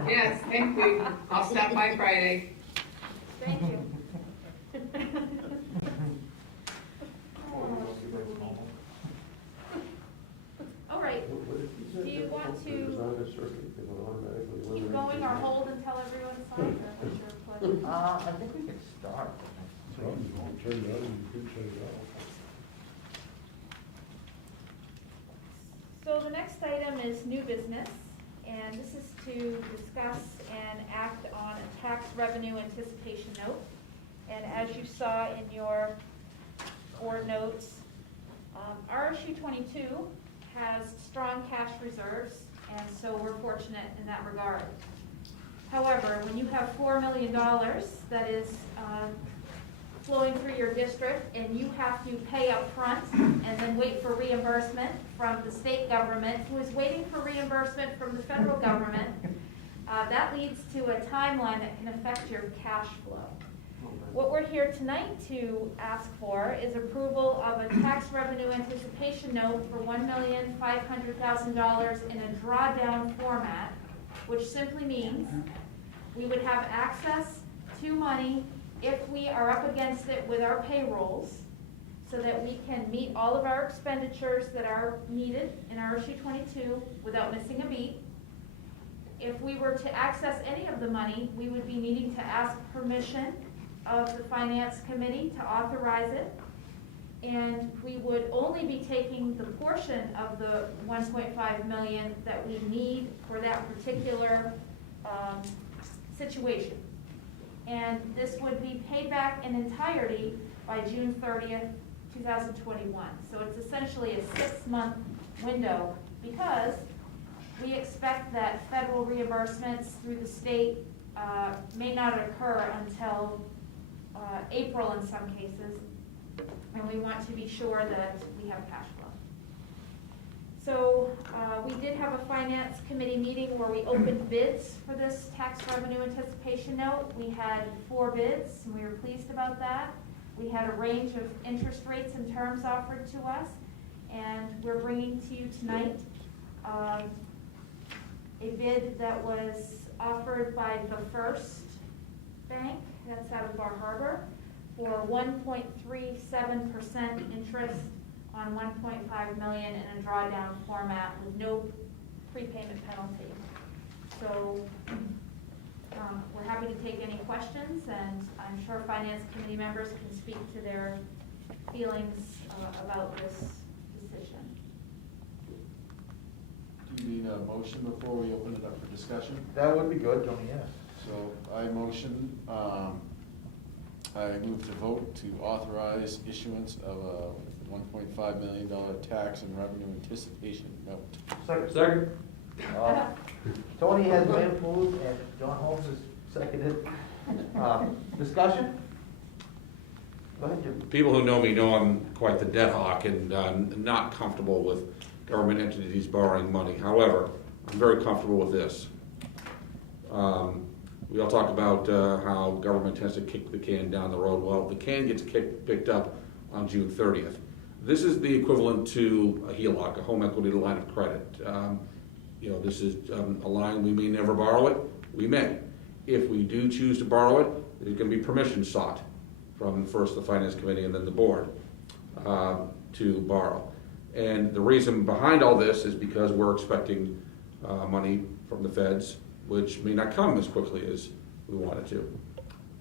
Yes, thank you. I'll stop by Friday. Thank you. All right, do you want to keep going or hold until everyone's signed, or what's your pleasure? I think we can start. Turn it on, you can shut it off. So the next item is new business, and this is to discuss and act on a tax revenue anticipation note. And as you saw in your board notes, RSU22 has strong cash reserves, and so we're fortunate in that regard. However, when you have $4 million that is flowing through your district, and you have to pay up front and then wait for reimbursement from the state government, who is waiting for reimbursement from the federal government, that leads to a timeline that can affect your cash flow. What we're here tonight to ask for is approval of a tax revenue anticipation note for $1,500,000 in a drawdown format, which simply means we would have access to money if we are up against it with our payrolls, so that we can meet all of our expenditures that are needed in RSU 22 without missing a beat. If we were to access any of the money, we would be needing to ask permission of the Finance Committee to authorize it. And we would only be taking the portion of the $1.5 million that we need for that particular situation. And this would be paid back in entirety by June 30th, 2021. So it's essentially a 6-month window, because we expect that federal reimbursements through the state may not occur until April in some cases, and we want to be sure that we have cash flow. So we did have a Finance Committee meeting where we opened bids for this tax revenue anticipation note. We had 4 bids, and we were pleased about that. We had a range of interest rates and terms offered to us, and we're bringing to you tonight a bid that was offered by the First Bank, that's out of Bar Harbor, for 1.37% interest on $1.5 million in a drawdown format with no prepayment penalty. So we're happy to take any questions, and I'm sure Finance Committee members can speak to their feelings about this decision. Do you need a motion before we open it up for discussion? That would be good, Tony, yes. So I move to vote to authorize issuance of a $1.5 million tax and revenue anticipation note. Second. Tony has been moved and John Holmes has seconded. Discussion? Go ahead, Jim. People who know me know I'm quite the debt hawk and not comfortable with government entities borrowing money. However, I'm very comfortable with this. We all talk about how government tends to kick the can down the road. Well, the can gets picked up on June 30th. This is the equivalent to a HELOC, a home equity line of credit. This is a line, we may never borrow it, we may. If we do choose to borrow it, there's going to be permission sought from first the Finance Committee and then the board to borrow. And the reason behind all this is because we're expecting money from the feds, which may not come as quickly as we want it to.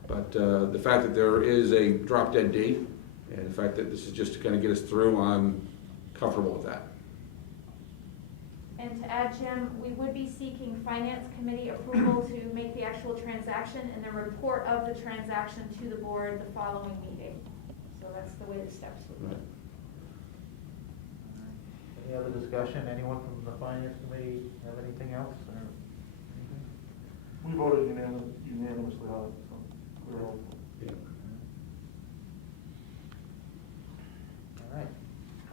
But the fact that there is a drop-dead date, and the fact that this is just to kind of get us through, I'm comfortable with that. And to add, Jim, we would be seeking Finance Committee approval to make the actual transaction and then report of the transaction to the board the following meeting. So that's the way the steps would be. Any other discussion? Anyone from the Finance Committee have anything else? Or anything? We voted unanimously on it, so. we're all. Yeah. All right.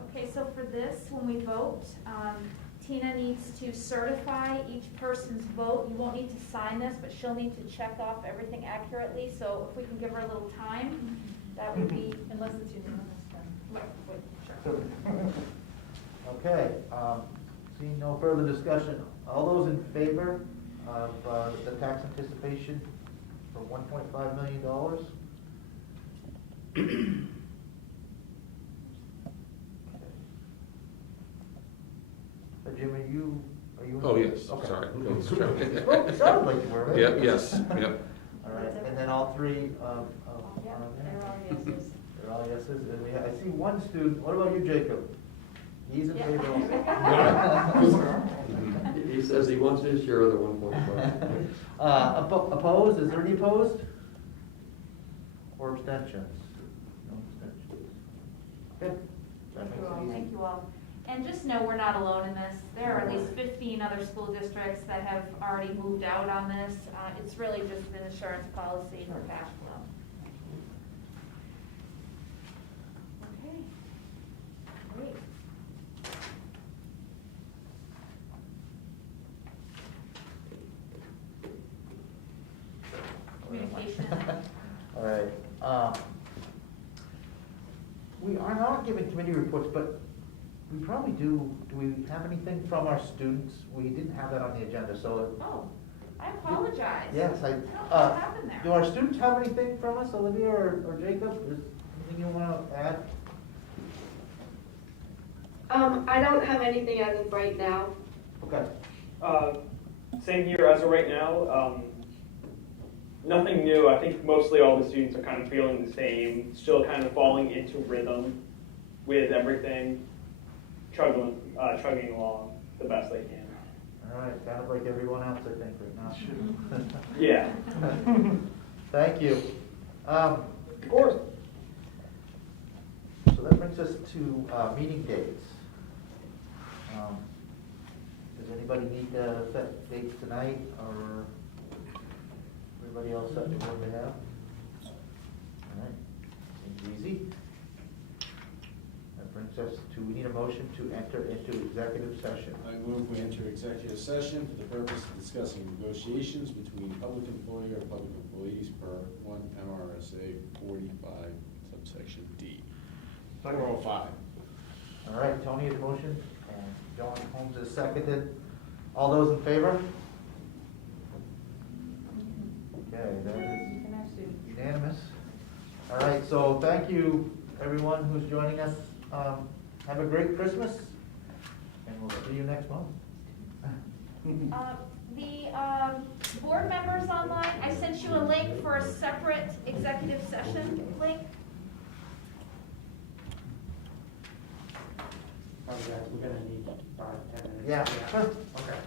Okay, so for this, when we vote, Tina needs to certify each person's vote. You won't need to sign this, but she'll need to check off everything accurately. So if we can give her a little time, that would be, Unless it's unanimous, then. wait, sure. Okay, seeing no further discussion, all those in favor of the tax anticipation for $1.5 million? Jim, are you? Oh, yes, Okay. sorry. Oh, it sounded like you were. Yep, yes, yep. All right, and then all three Yeah, are there? they're all yeses. They're all yeses, and I see one student, what about you, Jacob? He's in Yeah. favor also. He says he wants his share of the 1.5. Opposed, is there any opposed? Or abstentions? No abstentions. Good. That makes it easy. Thank you all. And just know we're not alone in this. There are at least 15 other school districts that have already moved out on this. It's really just an insurance policy for cash flow. Okay. Great. Communication. All right. We are not giving committee reports, but we probably do we have anything from our students? We didn't have that on the agenda, so. Oh, I apologize. Yes, I don't know what happened there. do our students have anything from us, Olivia or Jacob? Is anything you want to add? I don't have anything as of right now. Okay. Same here as of right now. Nothing new. I think mostly all the students are kind of feeling the same, still kind of falling into rhythm with everything, chugging along the best they can. All right, kind of like everyone else, I think, right now. Yeah. Thank you. Of course. So that brings us to meeting dates. Does anybody need to set dates tonight, or everybody else set what they have? All right, seems easy. That brings us to, we need a motion to enter into executive session. I move we enter executive session for the purpose of discussing negotiations between public employer and public employees per 1 MRSA 45 subsection D. 405. All right, Tony has motion, and John Holmes has seconded. All those in favor? Okay, that is unanimous. All right, so thank you, everyone who's joining us. Have a great Christmas, and we'll see you next month. The board members online, I sent you a link for a separate executive session link. Probably, we're gonna need 5, 10 minutes. Yeah, sure, okay.